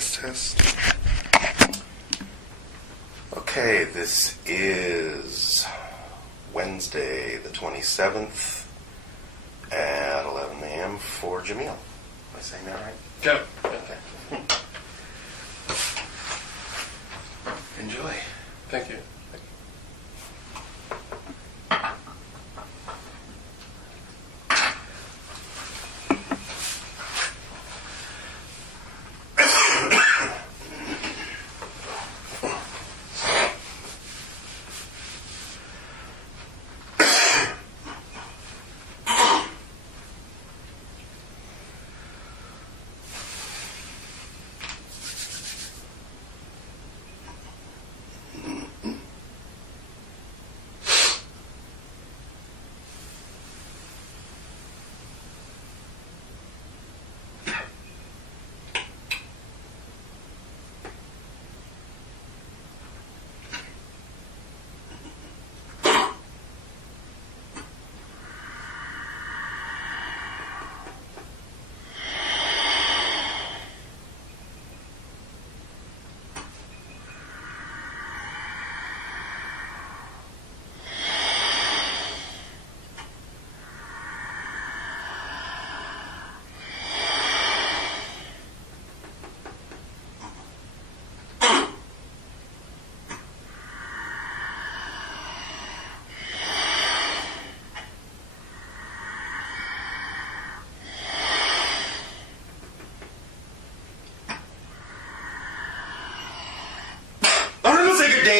Test. Okay, this is Wednesday the 27th at 11 a.m. for Jameel. Am I saying that right? Yep. Okay. Enjoy. Thank you.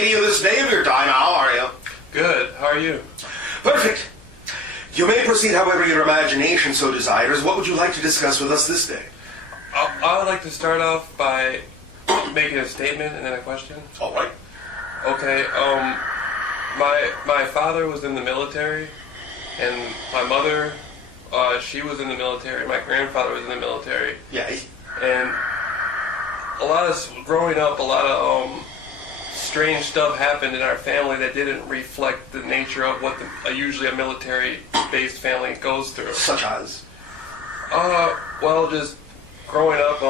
This day of your time. How are you? Good. How are you? Perfect. You may proceed however your imagination so desires. What would you like to discuss with us this day? I would like to start off by making a statement and then a question. All right. Okay. My father was in the military, and my mother, she was in the military. My grandfather was in the military. Yes. And growing up, a lot of strange stuff happened in our family that didn't reflect the nature of what usually a military-based family goes through. Such as? Well, just growing up,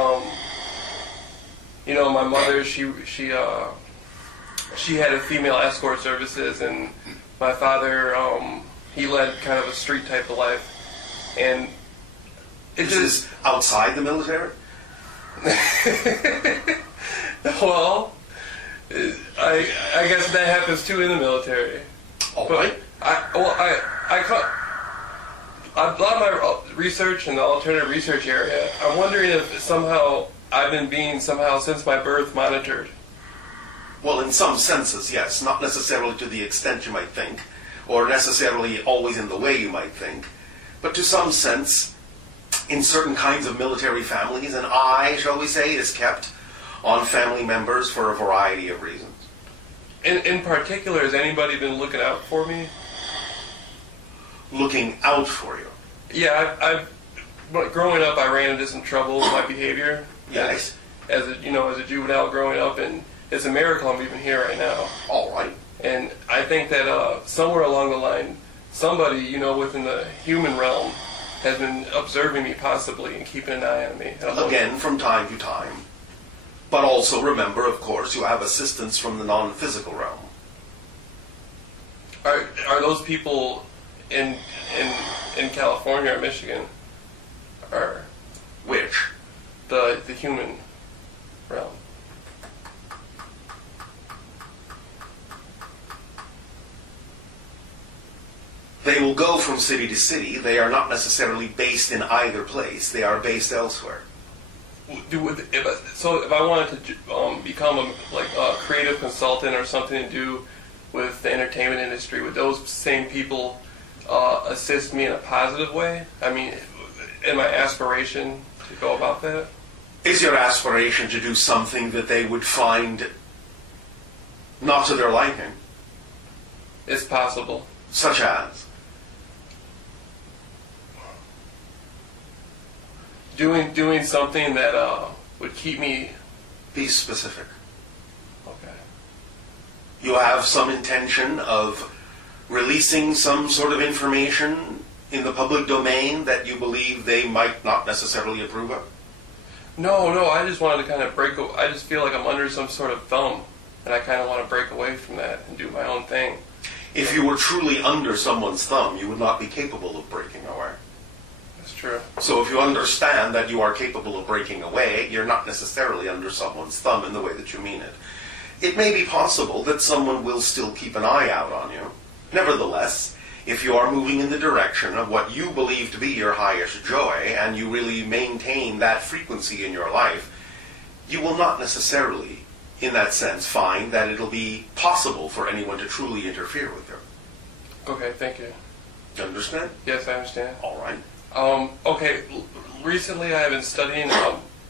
my mother, she had a female escort services, and my father, he led kind of a street type of life, and This is outside the military? Well, I guess that happens too in the military. All right. A lot of my research in the alternative research area, I'm wondering if somehow I've been being since my birth monitored. Well, in some senses, yes. Not necessarily to the extent you might think, or necessarily always in the way you might think, but to some sense, in certain kinds of military families, an eye, shall we say, is kept on family members for a variety of reasons. In particular, has anybody been looking out for me? Looking out for you? Yeah, growing up, I ran into some trouble with my behavior. Yes. As a juvenile growing up, and it's a miracle I'm even here right now. All right. And I think that somewhere along the line, somebody, within the human realm has been observing me possibly and keeping an eye on me. Again, from time to time. But also remember, of course, you have assistance from the non-physical realm. Are those people in California or Michigan? Or which? The human realm. They will go from city to city. They are not necessarily based in either place. They are based elsewhere. So if I wanted to become a creative consultant or something to do with the entertainment industry, would those same people assist me in a positive way? I mean, in my aspiration to go about that? Is your aspiration to do something that they would find not to their liking? It's possible. Such as? Doing something that would keep me... Be specific. Okay. You have some intention of releasing some sort of information in the public domain that you believe they might not necessarily approve of? No, I just wanted to kind of I just feel like I'm under some sort of thumb, and I kind of want to break away from that and do my own thing. If you were truly under someone's thumb, you would not be capable of breaking away. That's true. So if you understand that you are capable of breaking away, you're not necessarily under someone's thumb in the way that you mean it. It may be possible that someone will still keep an eye out on you. Nevertheless, if you are moving in the direction of what you believe to be your highest joy, and you really maintain that frequency in your life, you will not necessarily, in that sense, find that it'll be possible for anyone to truly interfere with you. Okay, thank you. You understand? Yes, I understand. All right. Okay, recently I have been studying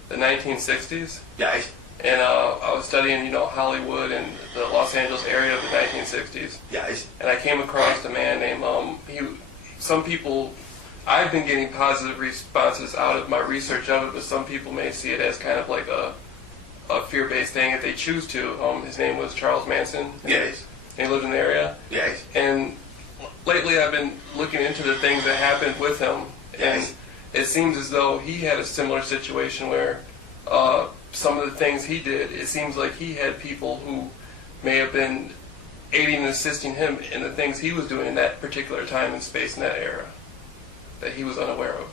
the 1960s. Yeah. And I was studying, Hollywood and the Los Angeles area of the 1960s. Yes. And I came across a man named, some people, I've been getting positive responses out of my research of it, but some people may see it as kind of like a fear-based thing if they choose to. His name was Charles Manson. Yes. And he lived in the area. Yes. And lately I've been looking into the things that happened with him. Yes. And it seems as though he had a similar situation where some of the things he did, it seems like he had people who may have been aiding and assisting him in the things he was doing in that particular time and space in that era that he was unaware of.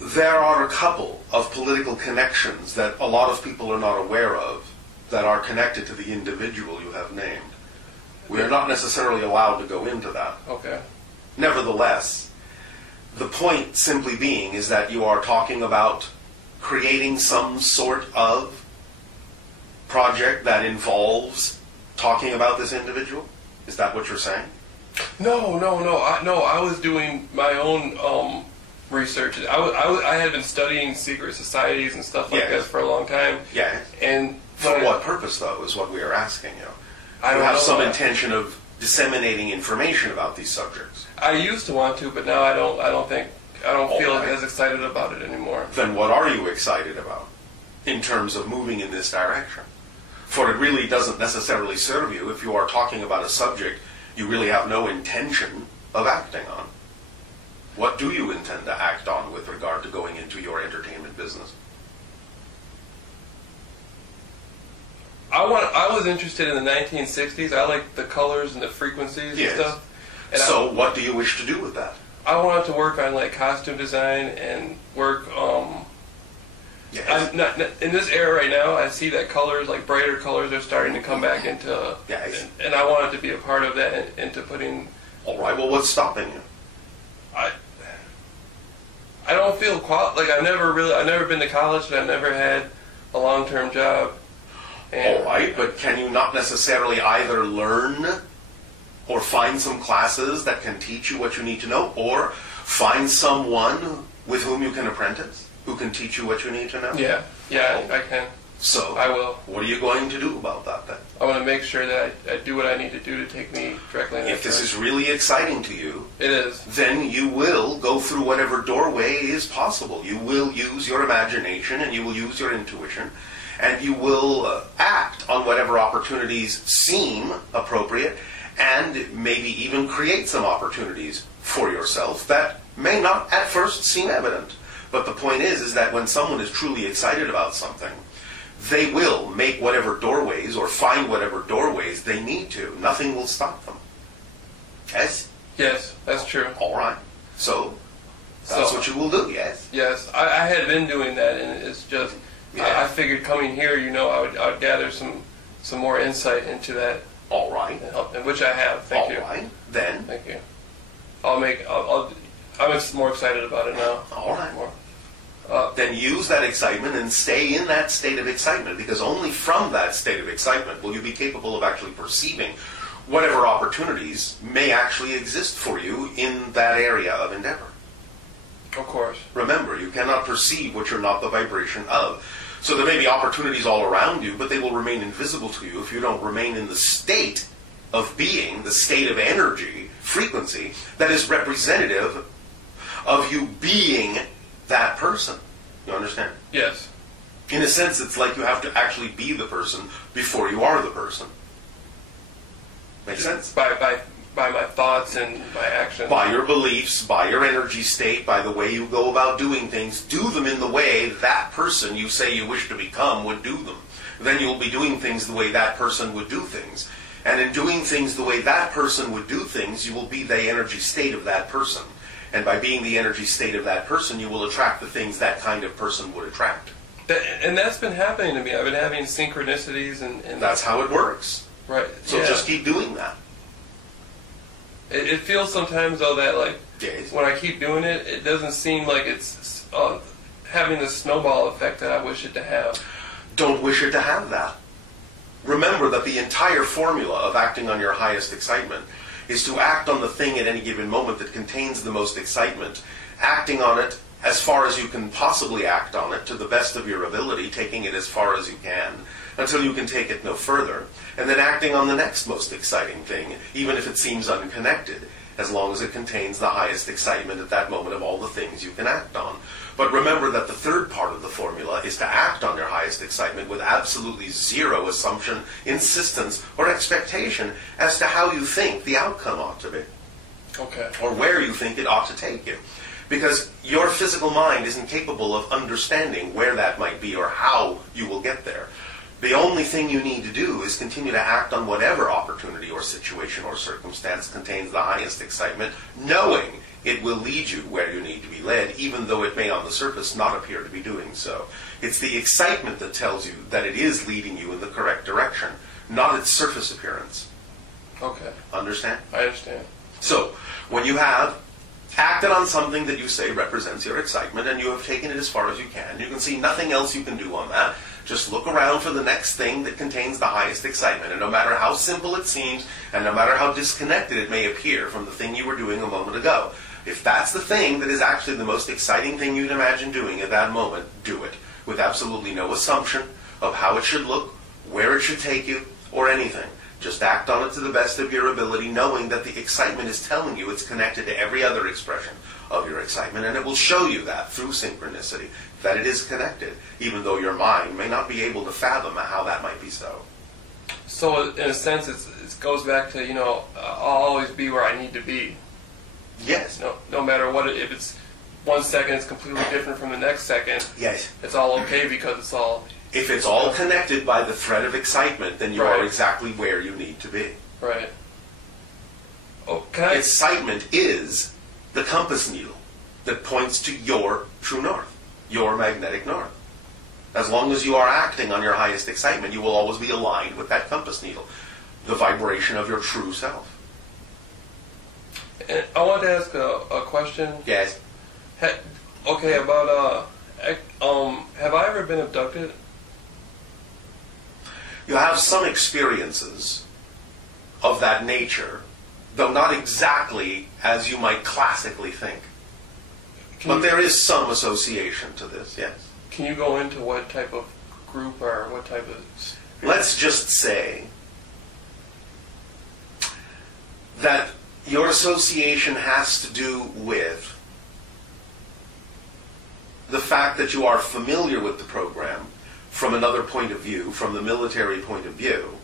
There are a couple of political connections that a lot of people are not aware of that are connected to the individual you have named. We are not necessarily allowed to go into that. Okay. Nevertheless, the point simply being is that you are talking about creating some sort of project that involves talking about this individual? Is that what you're saying? No. I was doing my own research. I had been studying secret societies and stuff like this for a long time. Yeah. And for what purpose, though, is what we are asking you. I You don't have know some that. intention of disseminating information about these subjects. I used to want to, but now I don't feel Alright. as excited about it anymore. Then what are you excited about in terms of moving in this direction? For it really doesn't necessarily serve you if you are talking about a subject you really have no intention of acting on. What do you intend to act on with regard to going into your entertainment business? I was interested in the 1960s. I liked the colors and the frequencies Yes. and stuff. And So what do you wish to do with that? I wanted to work on like costume design and work. Yes. I'm not, in this era right now, I see that colors, like brighter colors, are starting to come back into. Yes. And I wanted to be a part of that and into putting. All right. Well, what's stopping you? I don't feel like I've never been to college and I've never had a long-term job. And All right, but can you not necessarily either learn or find some classes that can teach you what you need to know, or find someone with whom you can apprentice, who can teach you what you need to know? Yeah, I can. So, I will. What are you going to do about that then? I want to make sure that I do what I need to do to take me directly in that If this is direction. really exciting to you, It is. then you will go through whatever doorway is possible. You will use your imagination and you will use your intuition, and you will act on whatever opportunities seem appropriate, and maybe even create some opportunities for yourself that may not at first seem evident. But the point is that when someone is truly excited about something, they will make whatever doorways or find whatever doorways they need to. Nothing will stop them. Yes? Yes, that's true. All right. So, that's what you will do, yes? Yes, I had been doing that, and it's just Yeah. I figured coming here, I would gather some more insight into that, All right. and which I have. Thank you. All right. Then, Thank you. I'm more excited about it now. all right. More. Then use that excitement and stay in that state of excitement, because only from that state of excitement will you be capable of actually perceiving whatever opportunities may actually exist for you in that area of endeavor. Of course. Remember, you cannot perceive what you're not the vibration of. So there may be opportunities all around you, but they will remain invisible to you if you don't remain in the state of being, the state of energy, frequency, that is representative of you being that person. You understand? Yes. In a sense, it's like you have to actually be the person before you are the person. Make sense? By by my thoughts and my actions. By your beliefs, by your energy state, by the way you go about doing things. Do them in the way that person you say you wish to become would do them. Then you'll be doing things the way that person would do things. And in doing things the way that person would do things, you will be the energy state of that person. And by being the energy state of that person, you will attract the things that kind of person would attract. And that's been happening to me. I've been having synchronicities and that's how it works. Right. So just keep doing that. It feels sometimes, though, that like Yes. when I keep doing it, it doesn't seem like it's having the snowball effect that I wish it to have. Don't wish it to have that. Remember that the entire formula of acting on your highest excitement is to act on the thing at any given moment that contains the most excitement, acting on it as far as you can possibly act on it to the best of your ability, taking it as far as you can, until you can take it no further, and then acting on the next most exciting thing, even if it seems unconnected, as long as it contains the highest excitement at that moment of all the things you can act on. But remember that the third part of the formula is to act on your highest excitement with absolutely zero assumption, insistence, or expectation as to how you think the outcome ought to be. Okay. Or where you think it ought to take you. Because your physical mind isn't capable of understanding where that might be or how you will get there. The only thing you need to do is continue to act on whatever opportunity or situation or circumstance contains the highest excitement, knowing it will lead you where you need to be led, even though it may on the surface not appear to be doing so. It's the excitement that tells you that it is leading you in the correct direction, not its surface appearance. Okay. Understand? I understand. So, when you have acted on something that you say represents your excitement, and you have taken it as far as you can see nothing else you can do on that, just look around for the next thing that contains the highest excitement, and no matter how simple it seems, and no matter how disconnected it may appear from the thing you were doing a moment ago, if that's the thing that is actually the most exciting thing you'd imagine doing at that moment, do it, with absolutely no assumption of how it should look, where it should take you, or anything. Just act on it to the best of your ability, knowing that the excitement is telling you it's connected to every other expression of your excitement, and it will show you that through synchronicity, that it is connected, even though your mind may not be able to fathom how that might be so. So, in a sense, it goes back to, I'll always be where I need to be. Yes. No matter what, if it's 1 second, it's completely different from the next second. Yes. It's all okay because it's all... If it's all connected by the thread of excitement, then you Right. are exactly where you need to be. Right. Oh, can I... Excitement is the compass needle that points to your true north, your magnetic north. As long as you are acting on your highest excitement, you will always be aligned with that compass needle, the vibration of your true self. And I wanted to ask a question. Yes. Okay, about, have I ever been abducted? You have some experiences of that nature, though not exactly as you might classically think. But there is some association to this, yes. Can you go into what type of group or what type of... Let's just say that your association has to do with the fact that you are familiar with the program from another point of view, from the military point of view,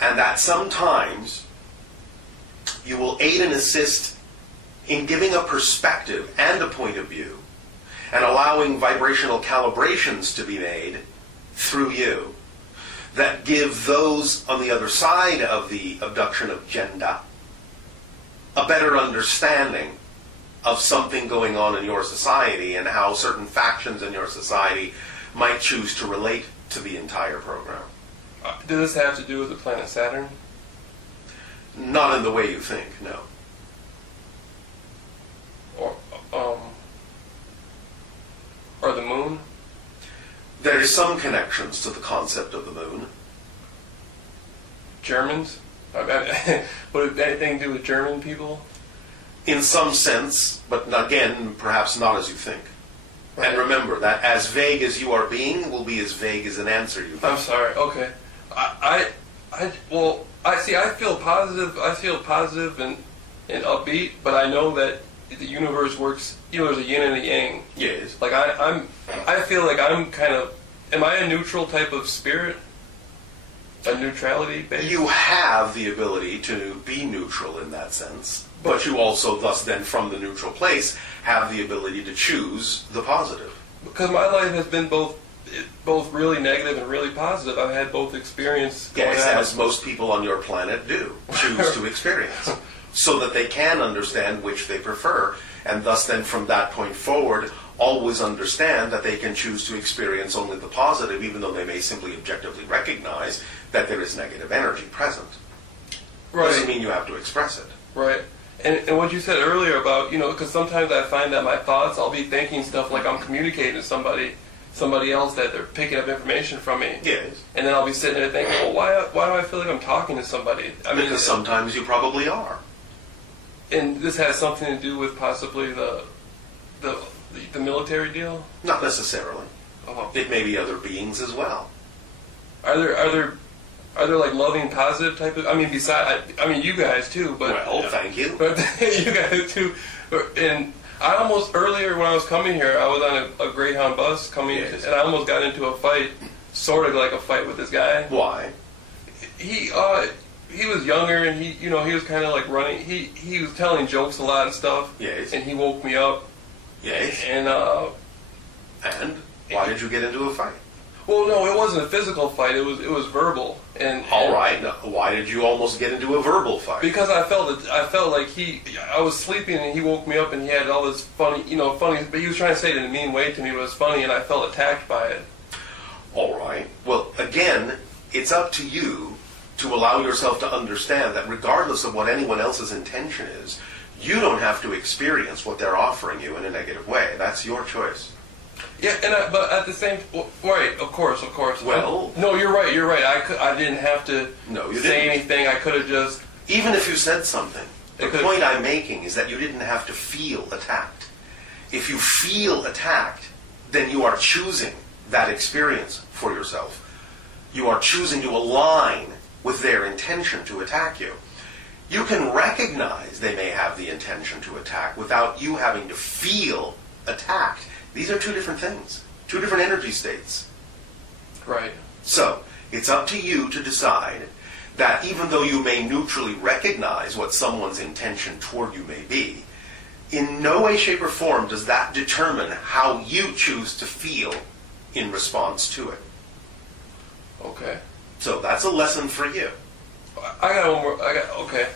and that sometimes you will aid and assist in giving a perspective and a point of view and allowing vibrational calibrations to be made through you that give those on the other side of the abduction agenda a better understanding of something going on in your society and how certain factions in your society might choose to relate to the entire program. Does this have to do with the planet Saturn? Not in the way you think, no. Or the moon? There is some connections to the concept of the moon. Germans? Would it have anything to do with German people? In some sense, but again, perhaps not as you think. Right. And remember that as vague as you are being will be as vague as an answer you give. I'm sorry. Okay. I feel positive and upbeat, but I know that the universe works. There's a yin and a yang. Yes. Like I feel like I'm kind of. Am I a neutral type of spirit? a neutrality base? You have the ability to be neutral in that sense, but you also thus then from the neutral place have the ability to choose the positive. Because my life has been both really negative and really positive. I've had both experience going Yes, out. as most people on your planet do, choose to experience, so that they can understand which they prefer, and thus then from that point forward always understand that they can choose to experience only the positive, even though they may simply objectively recognize that there is negative energy present. Right. Doesn't mean you have to express it. Right. And what you said earlier about, because sometimes I find that my thoughts, I'll be thinking stuff like I'm communicating to somebody else, that they're picking up information from me. Yes. And then I'll be sitting there thinking, well, why do I feel like I'm talking to somebody? I mean, Because sometimes you probably are. And this has something to do with possibly the military deal? Not necessarily. Oh. It may be other beings as well. Are there like loving, positive type of? I mean, you guys too, but Well, thank you. But you guys too, and I almost earlier when I was coming here, I was on a Greyhound bus coming, Yes. and I almost got into a fight, sort of like a fight with this guy. Why? He was younger, and he was kind of like running. He was telling jokes a lot and stuff. Yes. And he woke me up. Yes. And And why did you get into a fight? well, no, it wasn't a physical fight. It was verbal. And All right. Now, why did you almost get into a verbal fight? Because I felt like I was sleeping and he woke me up and he had all this funny, but he was trying to say it in a mean way to me, but it was funny and I felt attacked by it. All right. Well, again, it's up to you to allow yourself to understand that regardless of what anyone else's intention is, you don't have to experience what they're offering you in a negative way. That's your choice. Yeah, but at the same, right, of course. Well, no, you're right. I didn't have to say anything. I could have just. Even if you said something, the point I'm making is that you didn't have to feel attacked. If you feel attacked, then you are choosing that experience for yourself. You are choosing to align with their intention to attack you. You can recognize they may have the intention to attack without you having to feel attacked. These are two different things, two different energy states. Right. So, it's up to you to decide that even though you may neutrally recognize what someone's intention toward you may be, in no way, shape, or form does that determine how you choose to feel in response to it. Okay. So that's a lesson for you. I got one more. Okay.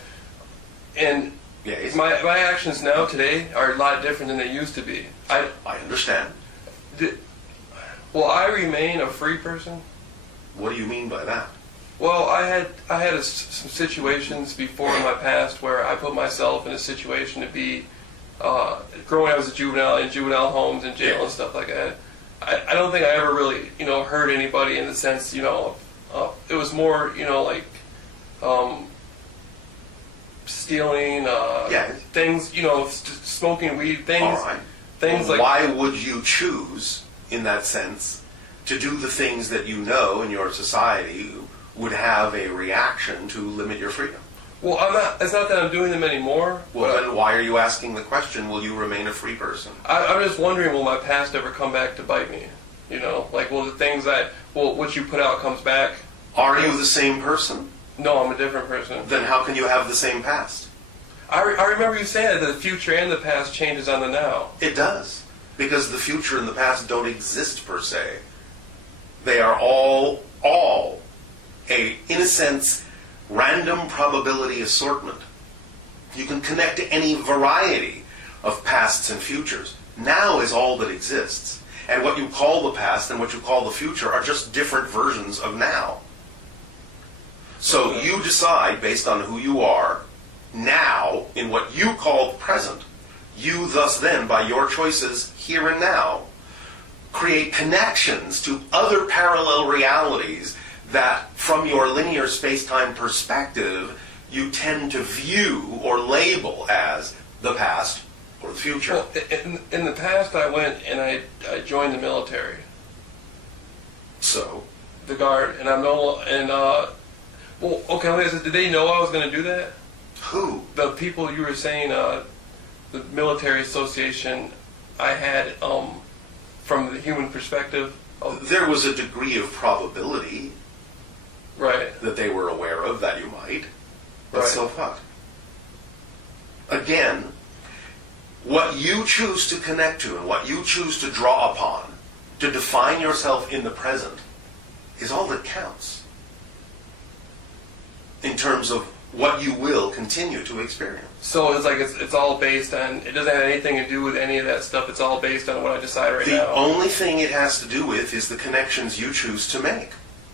And Yes. my actions now today are a lot different than they used to be. I understand. Will I remain a free person? What do you mean by that? Well, I had some situations before in my past where I put myself in a situation to be growing up as a juvenile in juvenile homes and jail and stuff like that. I don't think I ever really hurt anybody in the sense it was more like stealing things smoking weed things. All right. Things well, like why would you choose in that sense to do the things that you know in your society would have a reaction to limit your freedom? Well, it's not that I'm doing them anymore. Well, then why are you asking the question, will you remain a free person? I'm just wondering, will my past ever come back to bite me? Like, will the things what you put out comes back? Are you the same person? No, I'm a different person. Then how can you have the same past? I remember you saying that the future and the past changes on the now. It does. Because the future and the past don't exist per se. They are all in a sense, random probability assortment. You can connect to any variety of pasts and futures. Now is all that exists. And what you call the past and what you call the future are just different versions of now. So you decide, based on who you are, now, in what you call the present. You thus then, by your choices here and now, create connections to other parallel realities that, from your linear space-time perspective, you tend to view or label as the past or the future. Well, in the past, I went and I joined the military. So? The Guard, and well, okay, did they know I was going to do that? Who? The people you were saying, the military association I had, from the human perspective. There was a degree of probability. Right. that they were aware of that you might. But Right. so what? Again, what you choose to connect to and what you choose to draw upon to define yourself in the present is all that counts in terms of what you will continue to experience. So it's like it's all based on, it doesn't have anything to do with any of that stuff. It's all based on what I decide right now. The only thing it has to do with is the connections you choose to make.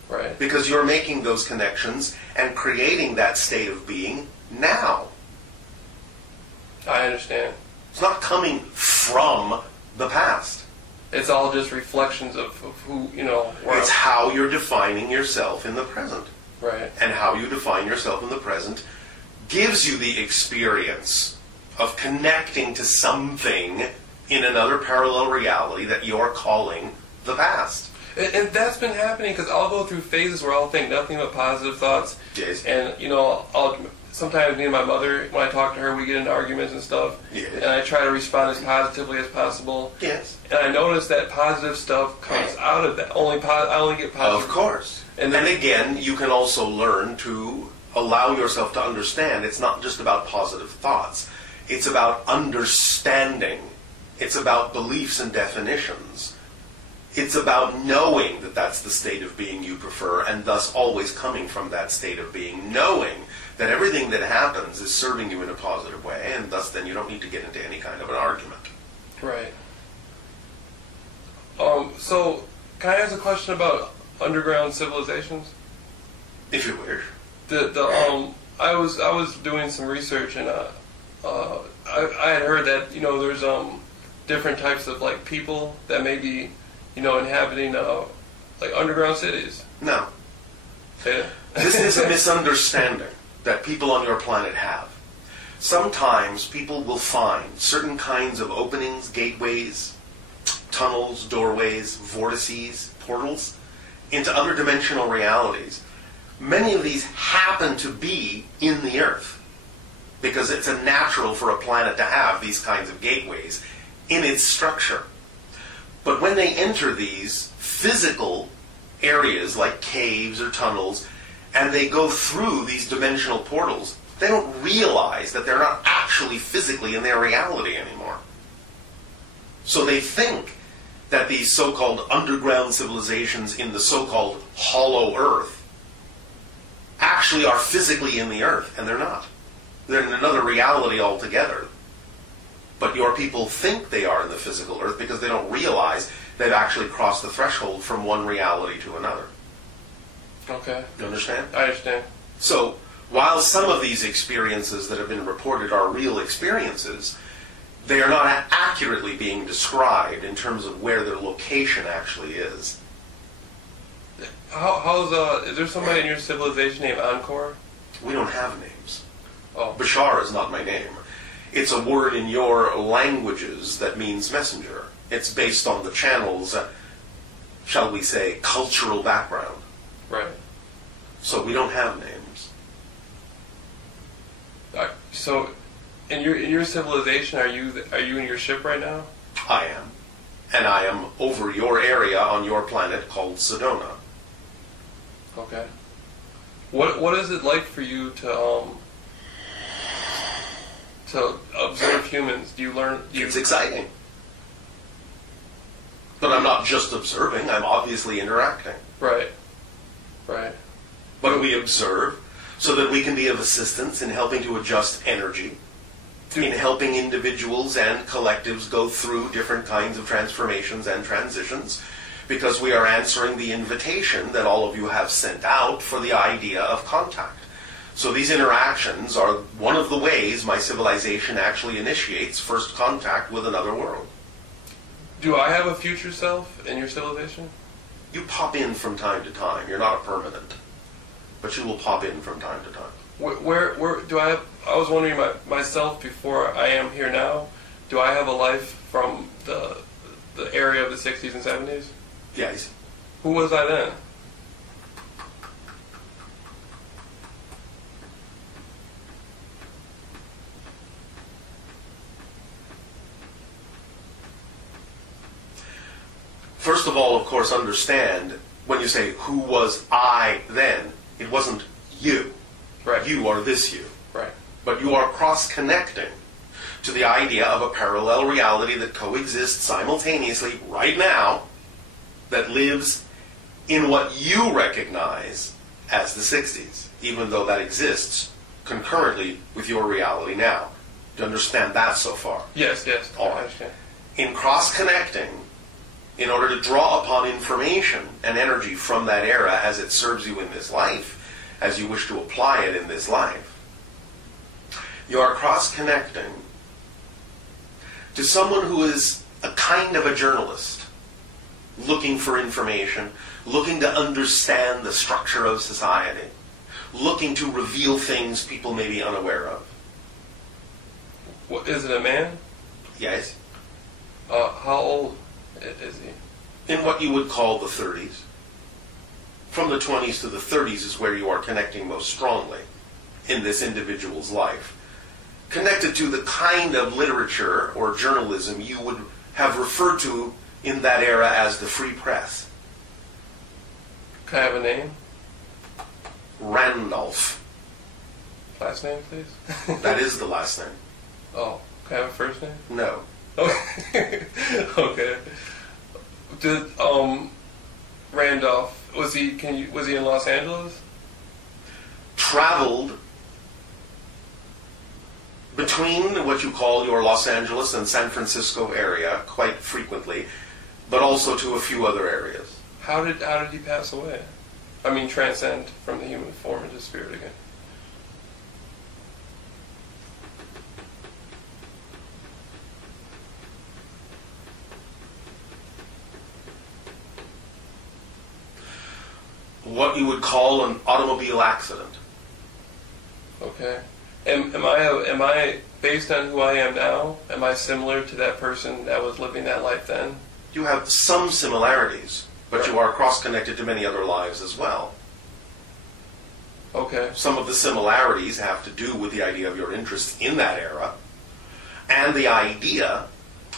Right. Because you're making those connections and creating that state of being now. I understand. It's not coming from the past. It's all just reflections of who, you know, where It's how you're defining yourself in the present. Right. And how you define yourself in the present gives you the experience of connecting to something in another parallel reality that you're calling the past. And that's been happening because I'll go through phases where I'll think nothing but positive thoughts. Yes. And, you know, sometimes me and my mother, when I talk to her, we get into arguments and stuff. Yes. And I try to respond as positively as possible. Yes. And I notice that positive stuff comes out of that. I only get positive. Of course. And And again, you can also learn to allow yourself to understand it's not just about positive thoughts. It's about understanding. It's about beliefs and definitions. It's about knowing that that's the state of being you prefer, and thus always coming from that state of being, knowing that everything that happens is serving you in a positive way, and thus then you don't need to get into any kind of an argument. Right. So, can I ask a question about underground civilizations? If you wish. I was doing some research, and I had heard that, you know, there's different types of like people that may be, you know, inhabiting like underground cities. No. Yeah. This is a misunderstanding that people on your planet have. Sometimes people will find certain kinds of openings, gateways, tunnels, doorways, vortices, portals into other dimensional realities. Many of these happen to be in the Earth because it's a natural for a planet to have these kinds of gateways in its structure. But when they enter these physical areas like caves or tunnels, and they go through these dimensional portals, they don't realize that they're not actually physically in their reality anymore. So they think that these so-called underground civilizations in the so-called hollow Earth actually are physically in the Earth, and they're not. They're in another reality altogether. But your people think they are in the physical Earth because they don't realize they've actually crossed the threshold from one reality to another. Okay. You understand? I understand. So, while some of these experiences that have been reported are real experiences, they are not accurately being described in terms of where their location actually is. Is there somebody in your civilization named Encore? We don't have names. Oh. Bashar is not my name. It's a word in your languages that means messenger. It's based on the channel's, shall we say, cultural background. Right. So we don't have names. So, in your civilization, are you in your ship right now? I am. And I am over your area on your planet called Sedona. Okay. What is it like for you to observe humans? Do you learn? It's exciting. But I'm not just observing, I'm obviously interacting. Right. Right. But we observe so that we can be of assistance in helping to adjust energy, in helping individuals and collectives go through different kinds of transformations and transitions, because we are answering the invitation that all of you have sent out for the idea of contact. So these interactions are one of the ways my civilization actually initiates first contact with another world. Do I have a future self in your civilization? You pop in from time to time. You're not a permanent. But you will pop in from time to time. Where do I have... I was wondering myself before I am here now, do I have a life from the area of the 60s and 70s? Yes. Who was I then? First of all, of course, understand, when you say, who was I then, It wasn't you. Right. You are this you. Right. But you are cross-connecting to the idea of a parallel reality that coexists simultaneously right now, that lives in what you recognize as the 60s, even though that exists concurrently with your reality now. Do you understand that so far? Yes, yes. All I right. understand. In cross-connecting, in order to draw upon information and energy from that era as it serves you in this life, as you wish to apply it in this life, you are cross-connecting to someone who is a kind of a journalist, looking for information, looking to understand the structure of society, looking to reveal things people may be unaware of. What, is it a man? Yes? How old is he? In what you would call the 30s. From the 20s to the 30s is where you are connecting most strongly in this individual's life. Connected to the kind of literature or journalism you would have referred to in that era as the free press. Can I have a name? Randolph. Last name, please? That is the last name. Oh, can I have a first name? No. Okay. Okay. Did Randolph, was he in Los Angeles? Traveled between what you call your Los Angeles and San Francisco area quite frequently, but also to a few other areas. How did he pass away? I mean, transcend from the human form into spirit again. What you would call an automobile accident. Okay. Am I based on who I am now? Am I similar to that person that was living that life then? You have some similarities, but you are cross-connected to many other lives as well. Okay. Some of the similarities have to do with the idea of your interest in that era and the idea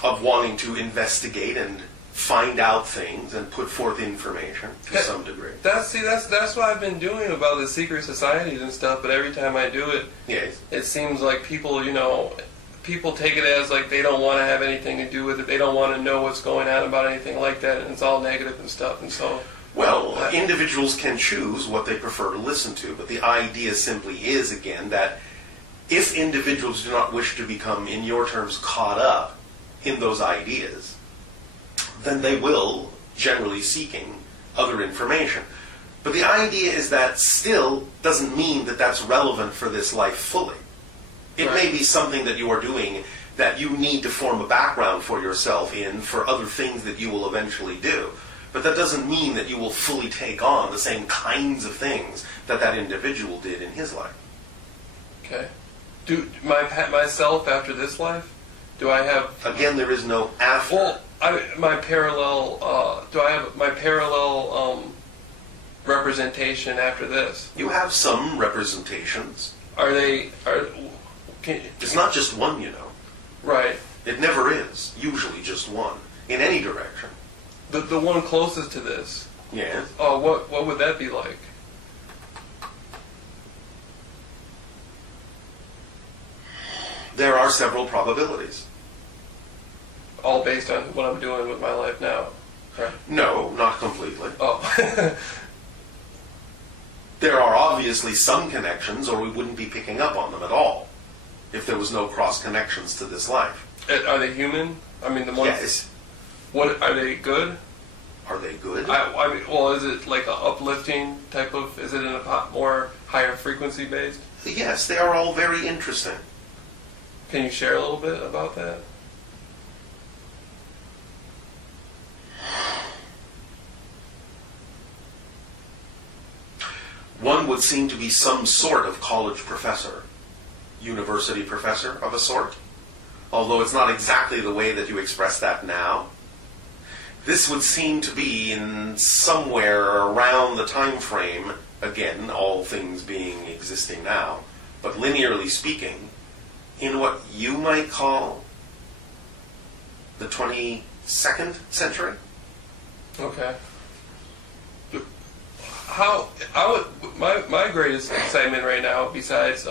of wanting to investigate and find out things and put forth information to some degree. That's what I've been doing about the secret societies and stuff, but every time I do it, Yes. it seems like people, people take it as like they don't want to have anything to do with it. They don't want to know what's going on about anything like that, and it's all negative and stuff. And so, Well, individuals can choose what they prefer to listen to, but the idea simply is, again, that if individuals do not wish to become, in your terms, caught up in those ideas, then they will, generally seeking, other information. But the idea is that still doesn't mean that that's relevant for this life fully. It Right. may be something that you are doing that you need to form a background for yourself in for other things that you will eventually do. But that doesn't mean that you will fully take on the same kinds of things that that individual did in his life. okay. Do myself after this life? Do I have? Again, there is no after. Well, my parallel. Do I have my parallel representation after this? You have some representations. Are they? It's not just one, you know. Right. It never is. Usually just one. In any direction. The one closest to this. Yeah. Oh, what would that be like? There are several probabilities. All based on what I'm doing with my life now. Right. No, not completely. Oh. There are obviously some connections, or we wouldn't be picking up on them at all if there was no cross connections to this life. Are they human? I mean, the ones. Yes. What are they good? Are they good? I mean, well, is it like an uplifting type of? Is it in a more higher frequency based? Yes, they are all very interesting. Can you share a little bit about that? One would seem to be some sort of college professor, university professor of a sort, although it's not exactly the way that you express that now. This would seem to be in somewhere around the time frame, again, all things being existing now, but linearly speaking, in what you might call the 22nd century. Okay. how I would my greatest excitement right now, besides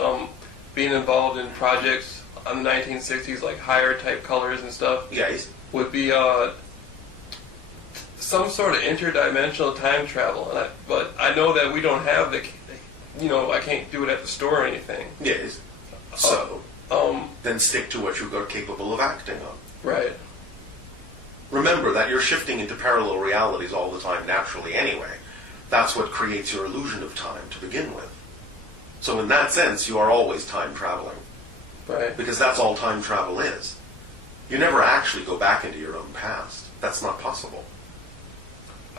being involved in projects on the 1960s, like higher type colors and stuff, Yes. would be some sort of interdimensional time travel. But I know that we don't have I can't do it at the store or anything. Yes. So, then stick to what you are capable of acting on. Right. Remember that you're shifting into parallel realities all the time naturally anyway. That's what creates your illusion of time to begin with. So in that sense, you are always time traveling. Right. Because that's all time travel is. You never actually go back into your own past. That's not possible.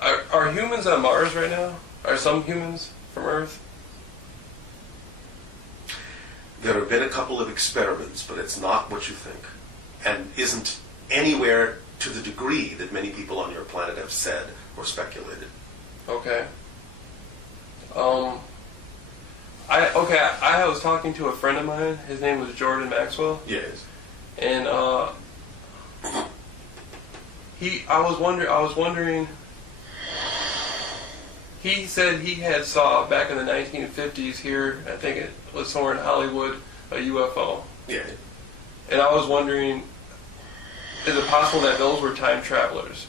Are humans on Mars right now? Are some humans from Earth? There have been a couple of experiments, but it's not what you think. And isn't anywhere to the degree that many people on your planet have said or speculated. Okay. I was talking to a friend of mine. His name was Jordan Maxwell. Yes. And I was wondering. He said he had saw back in the 1950s here. I think it was somewhere in Hollywood, a UFO. Yeah. And I was wondering, is it possible that those were time travelers?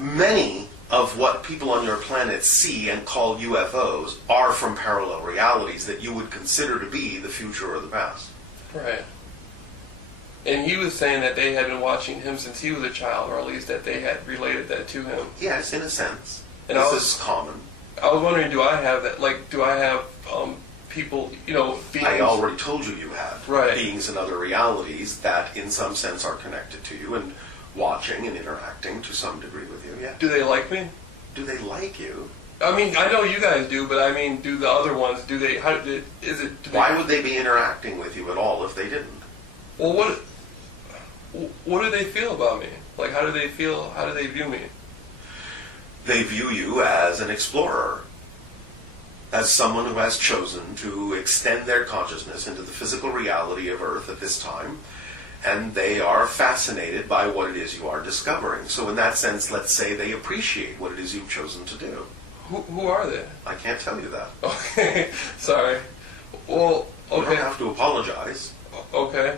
Many of what people on your planet see and call UFOs are from parallel realities that you would consider to be the future or the past. Right. And he was saying that they had been watching him since he was a child, or at least that they had related that to him. Yes, in a sense. And this is common. I was wondering, do I have that? Like, do I have people, beings? I already told you have Right. beings in other realities that in some sense are connected to you and watching and interacting to some degree with you, yeah. Do they like me? Do they like you? I mean, I know you guys do, but I mean, do the other ones, do they, Why would they be interacting with you at all if they didn't? Well, what do they feel about me? Like, how do they feel, how do they view me? They view you as an explorer, as someone who has chosen to extend their consciousness into the physical reality of Earth at this time, and they are fascinated by what it is you are discovering. So in that sense, let's say they appreciate what it is you've chosen to do. Who are they? I can't tell you that. Okay, sorry. Well, okay. You don't have to apologize. Okay.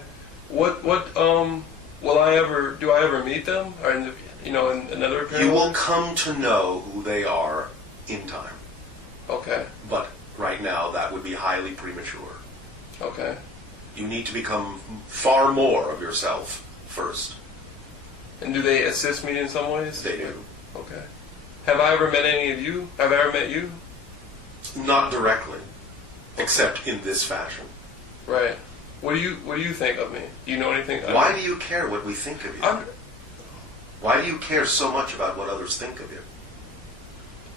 Do I ever meet them? Or in another period? You will come to know who they are in time. Okay. But right now, that would be highly premature. Okay. You need to become far more of yourself first. And do they assist me in some ways? They do. Okay. Have I ever met any of you? Have I ever met you? Not directly, except in this fashion. Right. What do you think of me? Do you know anything? Why do you care what we think of you? Why do you care so much about what others think of you?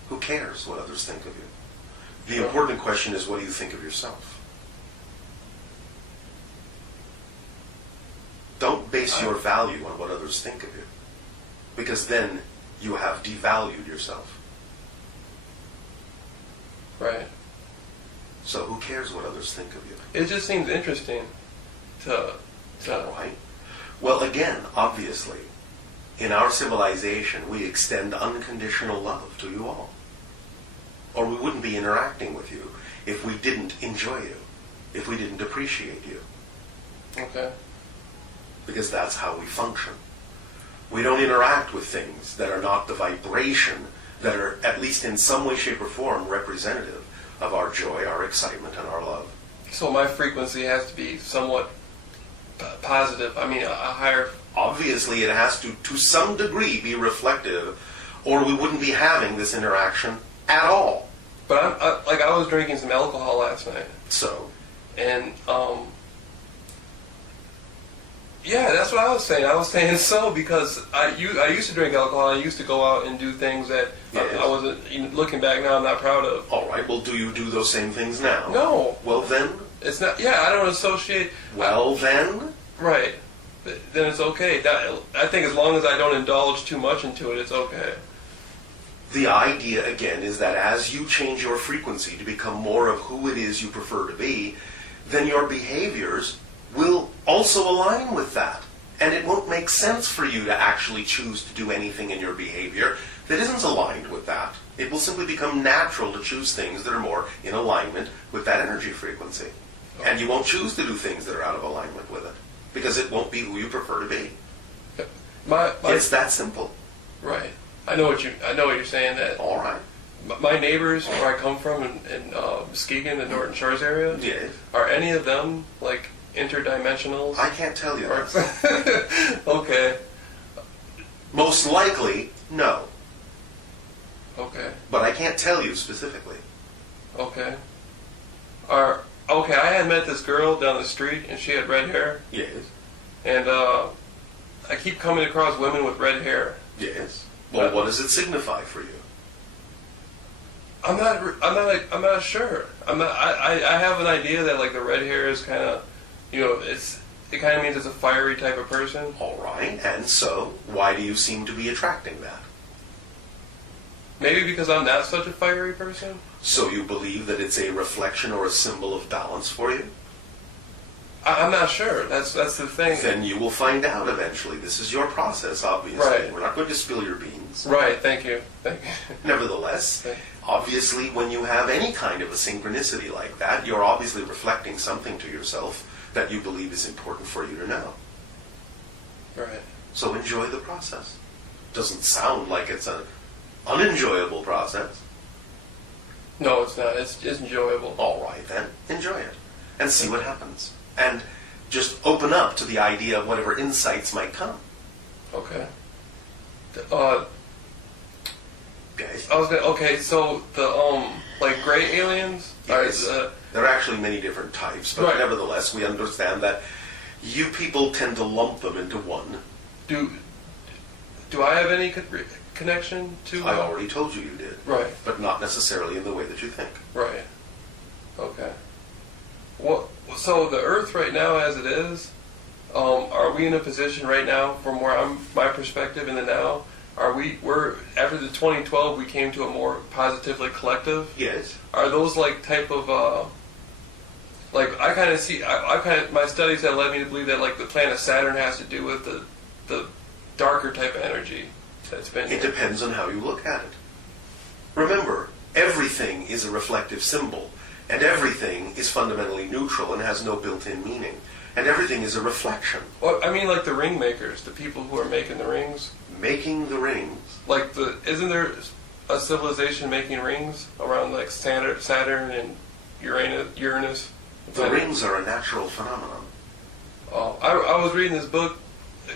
Who cares what others think of you? The important question is, what do you think of yourself? Don't base your value on what others think of you, because then you have devalued yourself. Right. So who cares what others think of you? It just seems interesting to Right. Well, again, obviously, in our civilization, we extend unconditional love to you all. Or we wouldn't be interacting with you if we didn't enjoy you, if we didn't appreciate you. Okay. Because that's how we function. We don't interact with things that are not the vibration that are, at least in some way, shape, or form, representative of our joy, our excitement, and our love. So my frequency has to be somewhat positive. I mean, a higher... Obviously, it has to some degree, be reflective, or we wouldn't be having this interaction at all. But I was drinking some alcohol last night. So? And, yeah, that's what I was saying. I was saying so because I used to drink alcohol. I used to go out and do things that I wasn't, looking back now, I'm not proud of. All right, well, do you do those same things now? No. Well, then? It's not, I don't associate... Then? Right. Then it's okay. I think as long as I don't indulge too much into it, it's okay. The idea, again, is that as you change your frequency to become more of who it is you prefer to be, then your behaviors will also align with that. And it won't make sense for you to actually choose to do anything in your behavior that isn't aligned with that, it will simply become natural to choose things that are more in alignment with that energy frequency. And you won't choose to do things that are out of alignment with it, because it won't be who you prefer to be. It's that simple. Right. I know what you're saying. That all right. My neighbors, where I come from in Muskegon, the Norton Shores area, yes. Are any of them like interdimensionals? I can't tell you that. Okay. Most likely, no. Okay. But I can't tell you specifically. Okay. Okay, I had met this girl down the street, and she had red hair. Yes. And I keep coming across women with red hair. Yes. Well, what does it signify for you? I'm not sure. I have an idea that like the red hair is kind of, it kind of means it's a fiery type of person. All right. And so, why do you seem to be attracting that? Maybe because I'm not such a fiery person. So you believe that it's a reflection or a symbol of balance for you? I'm not sure. That's the thing. Then you will find out eventually. This is your process, obviously. Right. We're not going to spill your beans. Right. Thank you. Nevertheless, obviously, when you have any kind of a synchronicity like that, you're obviously reflecting something to yourself that you believe is important for you to know. Right. So enjoy the process. Doesn't sound like it's an unenjoyable process. No, it's not. It's enjoyable. All right, then. Enjoy it. And see what happens. And just open up to the idea of whatever insights might come. Okay. Guys? Okay, so the, like gray aliens? Yes. There are actually many different types, but right. Nevertheless, we understand that you people tend to lump them into one. Do I have any connection to... I already told you you did. Right. But not necessarily in the way that you think. Right. Okay. Well, so the Earth right now as it is, are we in a position right now, from where my perspective in the now, we're after the 2012 we came to a more positively collective? Yes. Are those like type of, like I kind of see, my studies have led me to believe that like the planet Saturn has to do with the darker type of energy that's been... It depends on how you look at it. Remember, everything is a reflective symbol, and everything is fundamentally neutral and has no built-in meaning, and everything is a reflection. Well, I mean like the ring makers, the people who are making the rings. Making the rings. Like isn't there a civilization making rings around like Saturn and Uranus? The rings are a natural phenomenon. Oh, I was reading this book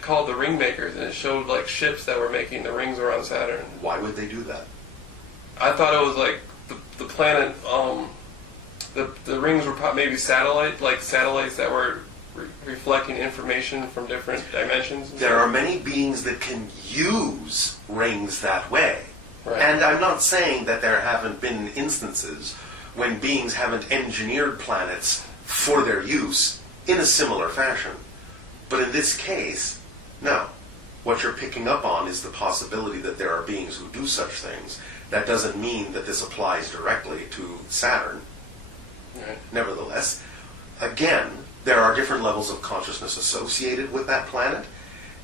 called The Ring Makers, and it showed like ships that were making the rings around Saturn. Why would they do that? I thought it was like the planet. The rings were maybe satellites that were reflecting information from different dimensions. There are many beings that can use rings that way. Right. And I'm not saying that there haven't been instances when beings haven't engineered planets for their use in a similar fashion. But in this case, no. What you're picking up on is the possibility that there are beings who do such things. That doesn't mean that this applies directly to Saturn. Right. Nevertheless, again, there are different levels of consciousness associated with that planet,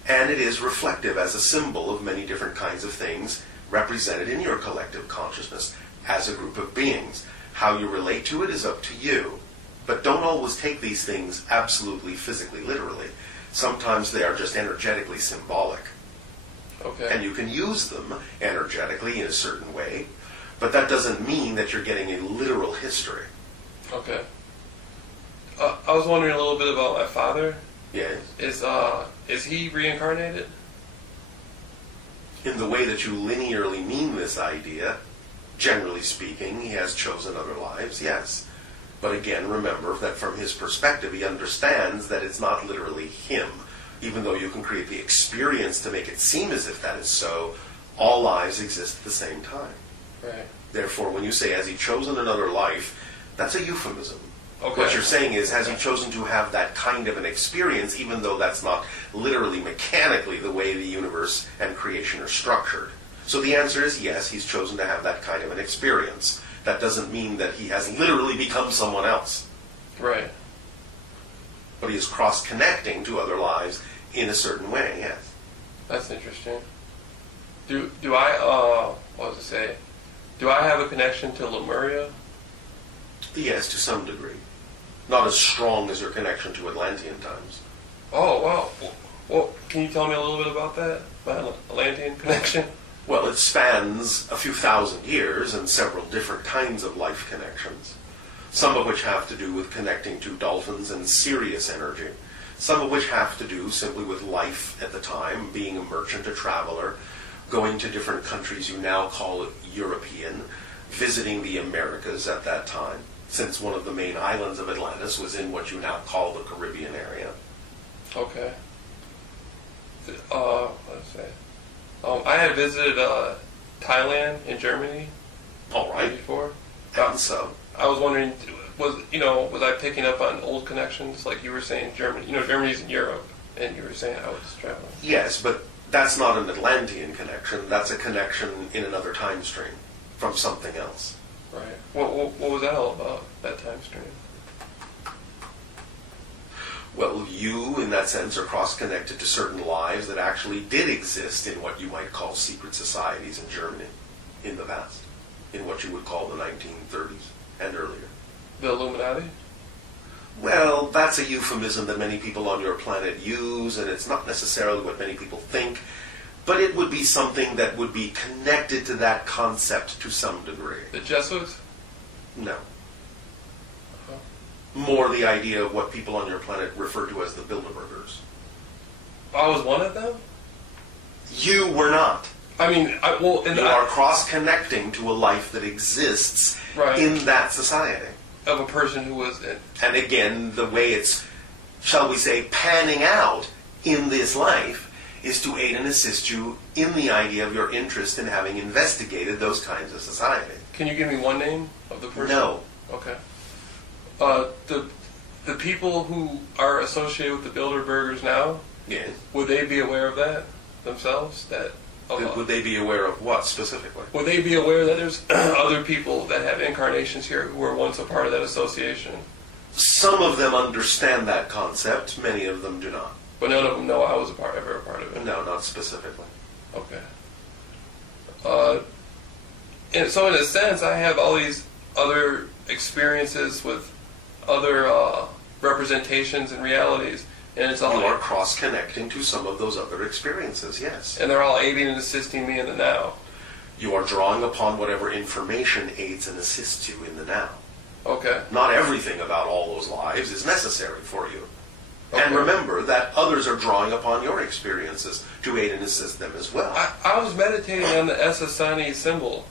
and it is reflective as a symbol of many different kinds of things represented in your collective consciousness as a group of beings. How you relate to it is up to you, but don't always take these things absolutely physically literally. Sometimes they are just energetically symbolic. Okay. And you can use them energetically in a certain way, but that doesn't mean that you're getting a literal history. Okay. I was wondering a little bit about my father. Yes. Is he reincarnated? In the way that you linearly mean this idea, generally speaking, he has chosen other lives, yes. But again, remember that from his perspective, he understands that it's not literally him. Even though you can create the experience to make it seem as if that is so, all lives exist at the same time. Right. Therefore, when you say, has he chosen another life, that's a euphemism. Okay. What you're saying is, has he chosen to have that kind of an experience, even though that's not literally, mechanically, the way the universe and creation are structured? So the answer is yes, he's chosen to have that kind of an experience. That doesn't mean that he has literally become someone else. Right. But he is cross-connecting to other lives in a certain way, yes. That's interesting. Do I what was it say? Do I have a connection to Lemuria? Yes, to some degree. Not as strong as your connection to Atlantean times. Oh wow. Well, can you tell me a little bit about that? My Atlantean connection? Well, it spans a few thousand years and several different kinds of life connections. Some of which have to do with connecting to dolphins and Sirius energy. Some of which have to do simply with life at the time, being a merchant, a traveler, going to different countries you now call European, visiting the Americas at that time, since one of the main islands of Atlantis was in what you now call the Caribbean area. Okay. Let's say. I had visited Thailand and Germany. All right. Before. And so. I was wondering, was I picking up on old connections, like you were saying, Germany? Germany's in Europe, and you were saying I was traveling. Yes, but that's not an Atlantean connection. That's a connection in another time stream from something else. Right. What was that all about? That time stream. Well, you, in that sense, are cross-connected to certain lives that actually did exist in what you might call secret societies in Germany in the past, in what you would call the 1930s and earlier. The Illuminati? Well, that's a euphemism that many people on your planet use, and it's not necessarily what many people think, but it would be something that would be connected to that concept to some degree. The Jesuits? No. More the idea of what people on your planet refer to as the Bilderbergers. I was one of them? You were not. I mean, you are cross-connecting to a life that exists in that society. Of a person who was in. And again, the way it's, shall we say, panning out in this life is to aid and assist you in the idea of your interest in having investigated those kinds of society. Can you give me one name of the person? No. Okay. The people who are associated with the Bilderbergers now, yes. Would they be aware of that themselves? Would they be aware of what specifically? Would they be aware that there's other people that have incarnations here who were once a part of that association? Some of them understand that concept, many of them do not. But none of them know I was ever a part of it? No, not specifically. Okay. And so in a sense, I have all these other experiences with other representations and realities, and it's all you are cross-connecting to some of those other experiences, yes. And they're all aiding and assisting me in the now. You are drawing upon whatever information aids and assists you in the now. Okay. Not everything about all those lives is necessary for you. Okay. And remember that others are drawing upon your experiences to aid and assist them as well. I was meditating on the Essassani symbol,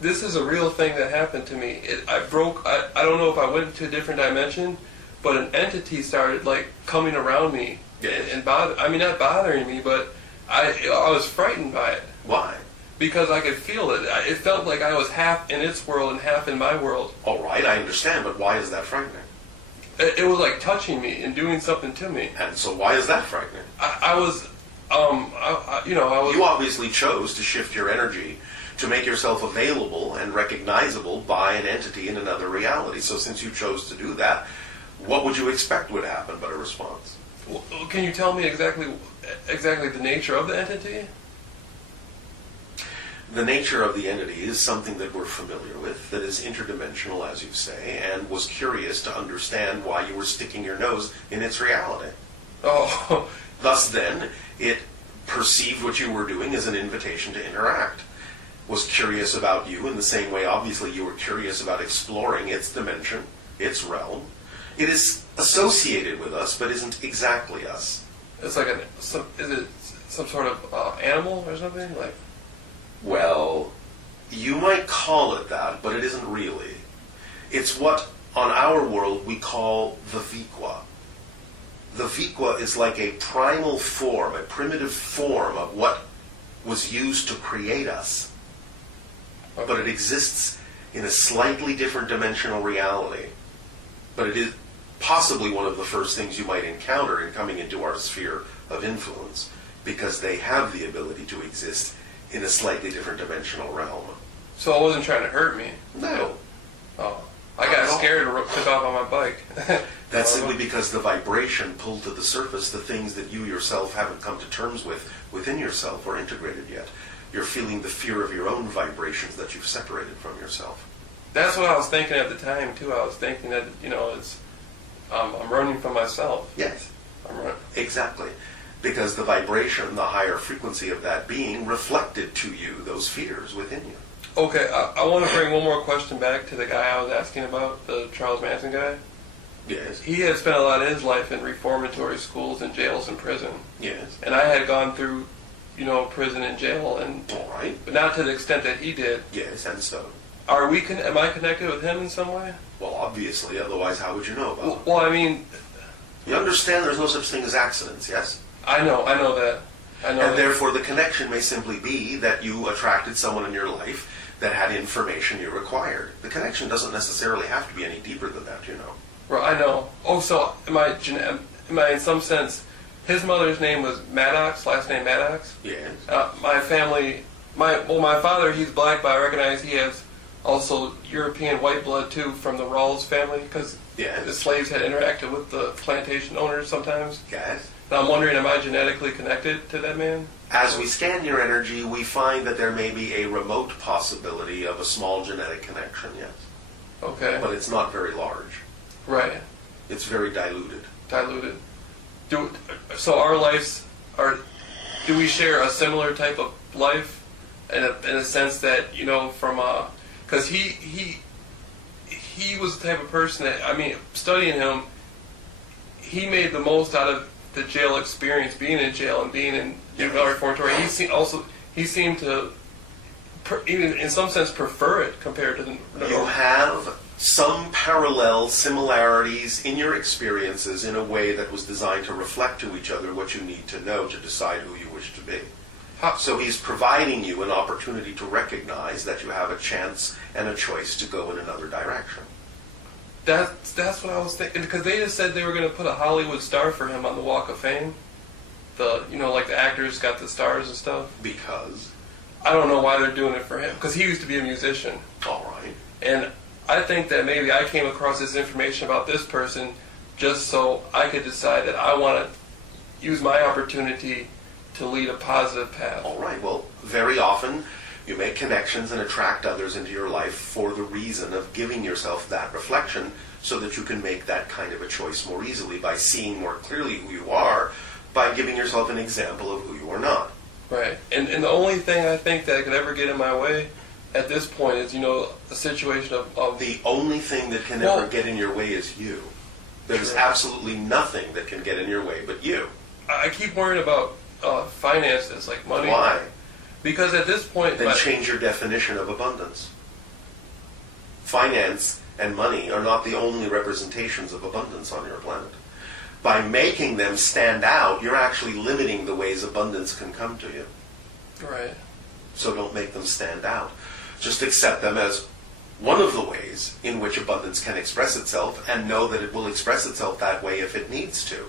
this is a real thing that happened to me. I don't know if I went into a different dimension, but an entity started coming around me. Yes. And not bothering me, but I was frightened by it. Why? Because I could feel it. It felt like I was half in its world and half in my world. All right, I understand, but why is that frightening? It was like touching me and doing something to me. And so why is that frightening? You obviously chose to shift your energy to make yourself available and recognizable by an entity in another reality. So since you chose to do that, what would you expect would happen but a response? Well, can you tell me exactly the nature of the entity? The nature of the entity is something that we're familiar with, that is interdimensional, as you say, and was curious to understand why you were sticking your nose in its reality. Oh. Thus then, it perceived what you were doing as an invitation to interact. Was curious about you in the same way, obviously, you were curious about exploring its dimension, its realm. It is associated with us, but isn't exactly us. It's like is it some sort of animal or something? Well, you might call it that, but it isn't really. It's what, on our world, we call the Viqua. The Viqua is like a primal form, a primitive form of what was used to create us. Okay. But it exists in a slightly different dimensional reality. But it is possibly one of the first things you might encounter in coming into our sphere of influence, because they have the ability to exist in a slightly different dimensional realm. So it wasn't trying to hurt me? No. Oh. I got scared and took off on my bike. That's simply because the vibration pulled to the surface the things that you yourself haven't come to terms with within yourself or integrated yet. You're feeling the fear of your own vibrations that you've separated from yourself. That's what I was thinking at the time, too. I was thinking that, it's I'm running from myself. Yes. Exactly. Because the vibration, the higher frequency of that being, reflected to you those fears within you. Okay, I want to bring one more question back to the guy I was asking about, the Charles Manson guy. Yes. He had spent a lot of his life in reformatory schools and jails and prison. Yes. And I had gone through, prison and jail, and all right, but not to the extent that he did. Yes, and so. Am I connected with him in some way? Well, obviously, otherwise how would you know about it? Well, I mean... You understand there's no such thing as accidents, yes? I know that. And therefore the connection may simply be that you attracted someone in your life that had information you required. The connection doesn't necessarily have to be any deeper than that, Well, I know. Oh, so am I in some sense... His mother's name was Maddox, last name Maddox. Yes. My family... my father, he's black, but I recognize he has also European white blood, too, from the Rawls family, because the slaves had interacted with the plantation owners sometimes. Yes. And I'm wondering, am I genetically connected to that man? As we scan your energy, we find that there may be a remote possibility of a small genetic connection, yes. Okay. But it's not very large. Right. It's very diluted. So our lives do we share a similar type of life in a sense that, because he was the type of person that, studying him, he made the most out of the jail experience, being in jail and being in juvenile reformatory. He seemed to, even in some sense, prefer it compared to the... You have some parallel similarities in your experiences in a way that was designed to reflect to each other what you need to know to decide who you wish to be. So he's providing you an opportunity to recognize that you have a chance and a choice to go in another direction. That's what I was thinking, because they just said they were going to put a Hollywood star for him on the Walk of Fame. Like the actors got the stars and stuff. Because? I don't know why they're doing it for him, because he used to be a musician. All right. And I think that maybe I came across this information about this person just so I could decide that I want to use my opportunity to lead a positive path. All right. Well, very often you make connections and attract others into your life for the reason of giving yourself that reflection so that you can make that kind of a choice more easily by seeing more clearly who you are, by giving yourself an example of who you are not. Right. And the only thing I think that could ever get in my way at this point is, a situation of... The only thing that can ever get in your way is you. There's absolutely nothing that can get in your way but you. I keep worrying about finances, like money. Why? Because at this point... Then change your definition of abundance. Finance and money are not the only representations of abundance on your planet. By making them stand out, you're actually limiting the ways abundance can come to you. Right. So don't make them stand out. Just accept them as one of the ways in which abundance can express itself, and know that it will express itself that way if it needs to.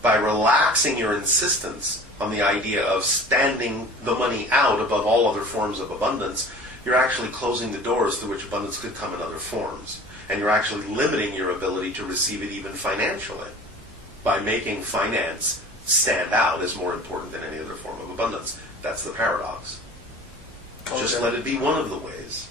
By relaxing your insistence on the idea of standing the money out above all other forms of abundance, you're actually closing the doors through which abundance could come in other forms. And you're actually limiting your ability to receive it even financially by making finance stand out as more important than any other form of abundance. That's the paradox. Okay. Just let it be one of the ways.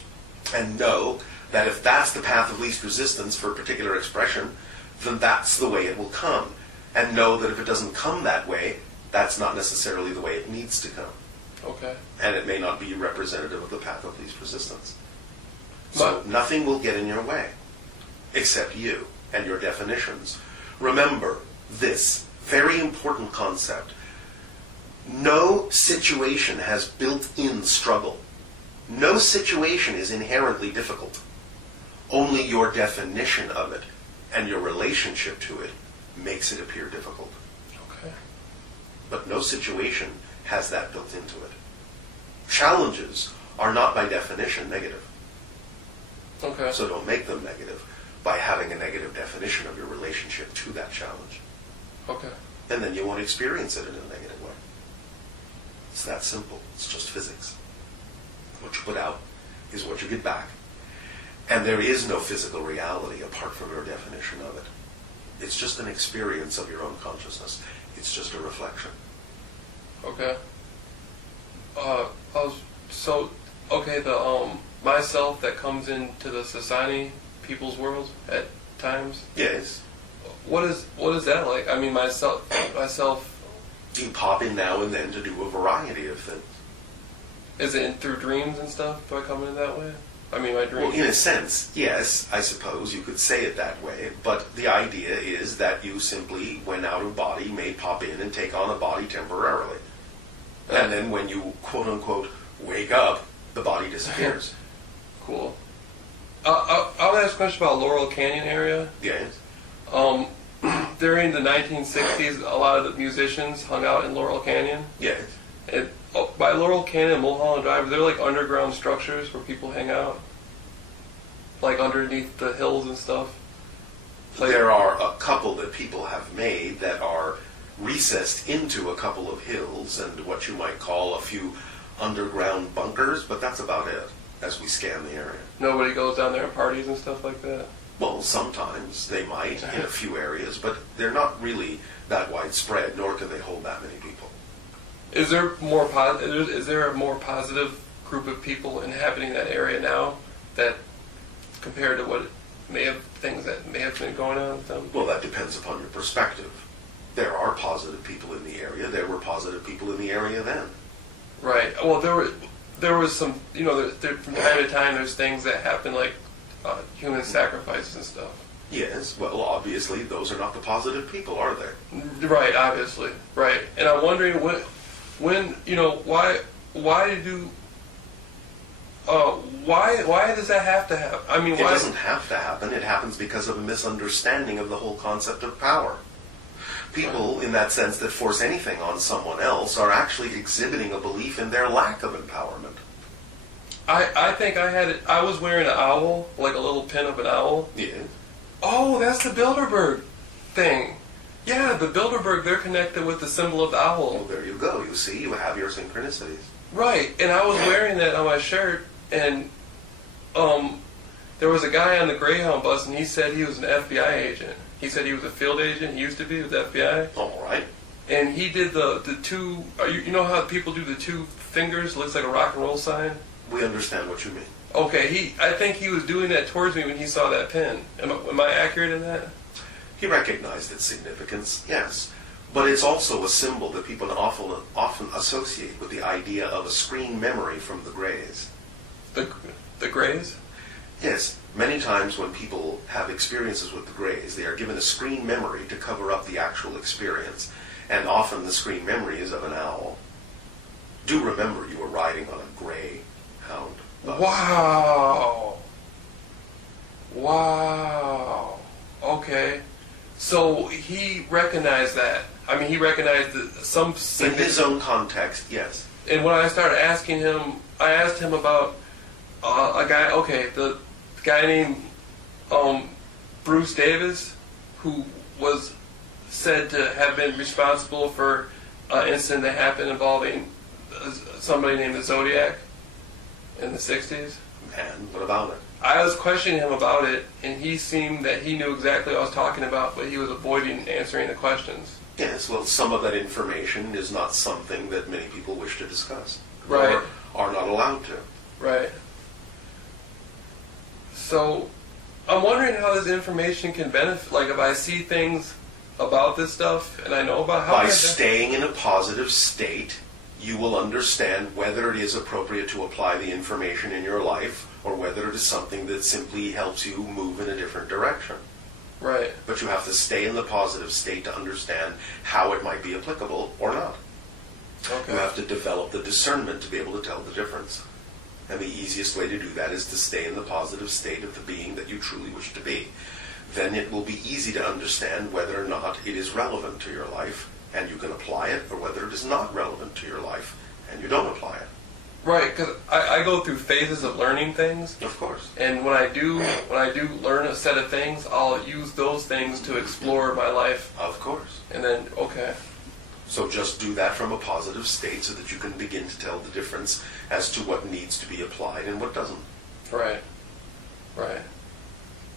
And know that if that's the path of least resistance for a particular expression, then that's the way it will come. And know that if it doesn't come that way, that's not necessarily the way it needs to come. Okay. And it may not be representative of the path of least resistance. So nothing will get in your way, except you and your definitions. Remember this very important concept. No situation has built-in struggle. No situation is inherently difficult. Only your definition of it and your relationship to it makes it appear difficult. Okay. But no situation has that built into it. Challenges are not by definition negative. Okay. So don't make them negative by having a negative definition of your relationship to that challenge. Okay. And then you won't experience it in a negative way. It's that simple. It's just physics. What you put out is what you get back. And there is no physical reality apart from your definition of it. It's just an experience of your own consciousness. It's just a reflection. Okay. The myself that comes into the society, people's world at times. Yes. What is that like? I mean, myself. You pop in now and then to do a variety of things. Is it through dreams and stuff? Do I come in that way? I mean, my dreams. Well, in a sense, yes, I suppose you could say it that way. But the idea is that you simply, when out of body, may pop in and take on a body temporarily. And then when you, quote unquote, wake up, the body disappears. Cool. I'll ask a question about Laurel Canyon area. Yes. During the 1960s, a lot of the musicians hung out in Laurel Canyon. Yes. And by Laurel Canyon and Mulholland Drive, they're like underground structures where people hang out, like underneath the hills and stuff. Like, there are a couple that people have made that are recessed into a couple of hills and what you might call a few underground bunkers, but that's about it as we scan the area. Nobody goes down there and parties and stuff like that? Well, sometimes they might in a few areas, but they're not really that widespread, nor can they hold that many people. Is there a more positive group of people inhabiting that area now that compared to what things that may have been going on with them? Well, that depends upon your perspective. There are positive people in the area. There were positive people in the area then. Right. Well, there was some, from time to time there's things that happen like human sacrifices and stuff. Yes, well, obviously those are not the positive people, are they? Right, obviously. Right. And I'm wondering why does that have to happen? I mean, it doesn't have to happen. It happens because of a misunderstanding of the whole concept of power. People, in that sense, that force anything on someone else are actually exhibiting a belief in their lack of empowerment. I think I was wearing an owl, like a little pin of an owl. Yeah. Oh, that's the Bilderberg thing. Yeah, the Bilderberg, they're connected with the symbol of the owl. Well, there you go. You see, you have your synchronicities. Right, and I was wearing that on my shirt, and there was a guy on the Greyhound bus, and he said he was an FBI agent. He said he was a field agent. He used to be with the FBI. All right. And he did the two. You know how people do the two fingers? Looks like a rock and roll sign. We understand what you mean. Okay. I think he was doing that towards me when he saw that pin. Am I accurate in that? He recognized its significance, yes. But it's also a symbol that people often associate with the idea of a screen memory from the Greys. The Greys? Yes. Many times when people have experiences with the Greys, they are given a screen memory to cover up the actual experience. And often the screen memory is of an owl. Do remember you were riding on a Greyhound bus. Wow. Okay. So he recognized that. I mean, he recognized some... In his own context, yes. And when I started asking him, I asked him about a guy, the guy named Bruce Davis, who was said to have been responsible for an incident that happened involving somebody named the Zodiac in the 60s. And what about it? I was questioning him about it, and he seemed that he knew exactly what I was talking about, but he was avoiding answering the questions. Yes, well, some of that information is not something that many people wish to discuss. Right. Or are not allowed to. Right. So, I'm wondering how this information can benefit, like if I see things about this stuff, and I know about how... By staying in a positive state, you will understand whether it is appropriate to apply the information in your life, or whether it is something that simply helps you move in a different direction. Right. But you have to stay in the positive state to understand how it might be applicable or not. Okay. You have to develop the discernment to be able to tell the difference. And the easiest way to do that is to stay in the positive state of the being that you truly wish to be. Then it will be easy to understand whether or not it is relevant to your life, and you can apply it, or whether it is not relevant to your life, and you don't apply it. Right, because I go through phases of learning things. Of course. And when I do learn a set of things, I'll use those things to explore my life. Of course. And then, okay. So just do that from a positive state so that you can begin to tell the difference as to what needs to be applied and what doesn't. Right. Right.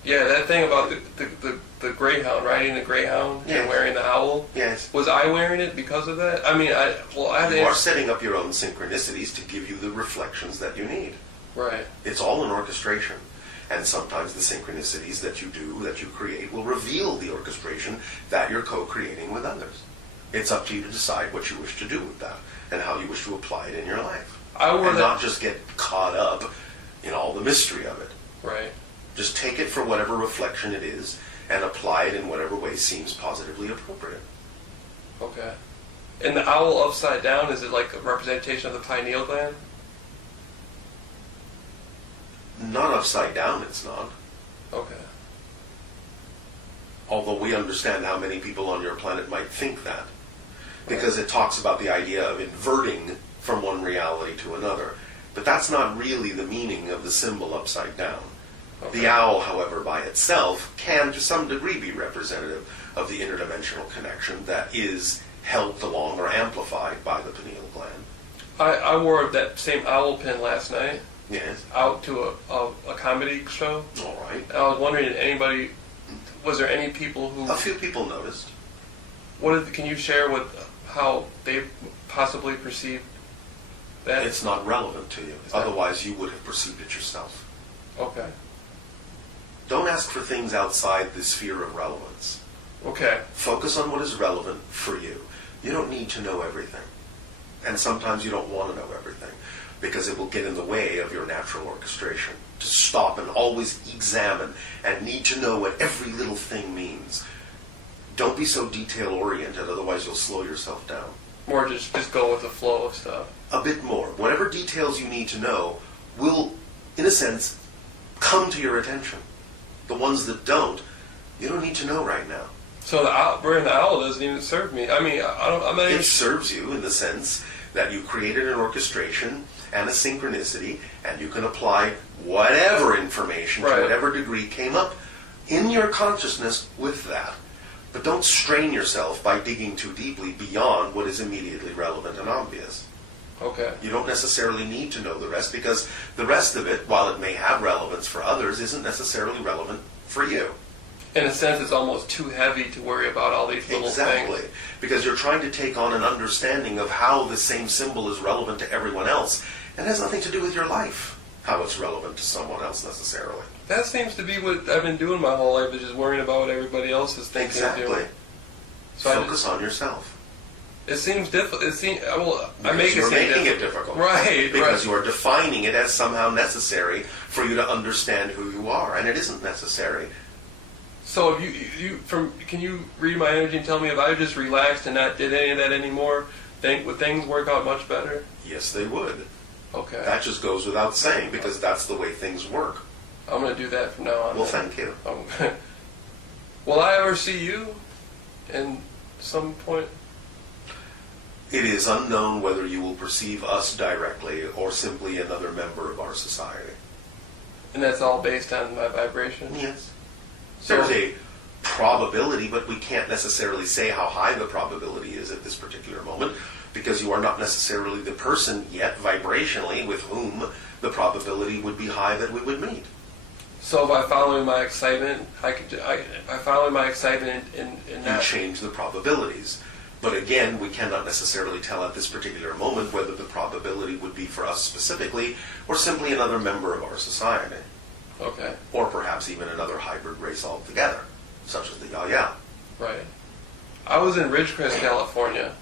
Yeah, that thing about the greyhound, riding the greyhound and wearing the owl. Yes. Was I wearing it because of that? I mean, you are setting up your own synchronicities to give you the reflections that you need. Right. It's all an orchestration. And sometimes the synchronicities that you do, that you create, will reveal the orchestration that you're co-creating with others. It's up to you to decide what you wish to do with that and how you wish to apply it in your life. And not just get caught up in all the mystery of it. Right. Just take it for whatever reflection it is and apply it in whatever way seems positively appropriate. Okay. And the owl upside down, is it like a representation of the pineal gland? Not upside down, it's not. Okay. Although we understand how many people on your planet might think that. Because it talks about the idea of inverting from one reality to another. But that's not really the meaning of the symbol upside down. Okay. The owl, however, by itself can to some degree be representative of the interdimensional connection that is helped along or amplified by the pineal gland. I wore that same owl pin last night. Yes. Out to a comedy show. All right. And I was wondering, was there any people who... A few people noticed. Can you share how they possibly perceived that? It's not relevant to you. Otherwise, you would have perceived it yourself. Okay. Don't ask for things outside the sphere of relevance. Okay. Focus on what is relevant for you. You don't need to know everything. And sometimes you don't want to know everything, because it will get in the way of your natural orchestration. To stop and always examine and need to know what every little thing means. Don't be so detail-oriented, otherwise you'll slow yourself down. More just go with the flow of stuff. A bit more. Whatever details you need to know will, in a sense, come to your attention. The ones that don't, you don't need to know right now. So wearing the owl doesn't even serve me. I mean, I'm not even... It serves you in the sense that you created an orchestration and a synchronicity, and you can apply whatever information to whatever degree came up in your consciousness with that. But don't strain yourself by digging too deeply beyond what is immediately relevant and obvious. Okay. You don't necessarily need to know the rest, because the rest of it, while it may have relevance for others, isn't necessarily relevant for you. In a sense, it's almost too heavy to worry about all these little things. Exactly. Because you're trying to take on an understanding of how the same symbol is relevant to everyone else. And it has nothing to do with your life, how it's relevant to someone else necessarily. That seems to be what I've been doing my whole life, is just worrying about what everybody else is thinking. Exactly. So focus on yourself. It seems difficult. You're making it difficult. Right. Because you are defining it as somehow necessary for you to understand who you are, and it isn't necessary. So can you read my energy and tell me if I just relaxed and not did any of that anymore, would things work out much better? Yes, they would. Okay. That just goes without saying, because that's the way things work. I'm going to do that from now on. Well, thank you. Will I ever see you in some point? It is unknown whether you will perceive us directly or simply another member of our society. And that's all based on my vibration? Yes. There's a probability, but we can't necessarily say how high the probability is at this particular moment, because you are not necessarily the person yet vibrationally with whom the probability would be high that we would meet. So by following my excitement, by following my excitement in that... You change the probabilities. But again, we cannot necessarily tell at this particular moment whether the probability would be for us specifically, or simply another member of our society. Okay. Or perhaps even another hybrid race altogether, such as the Yaya. Right. I was in Ridgecrest, California.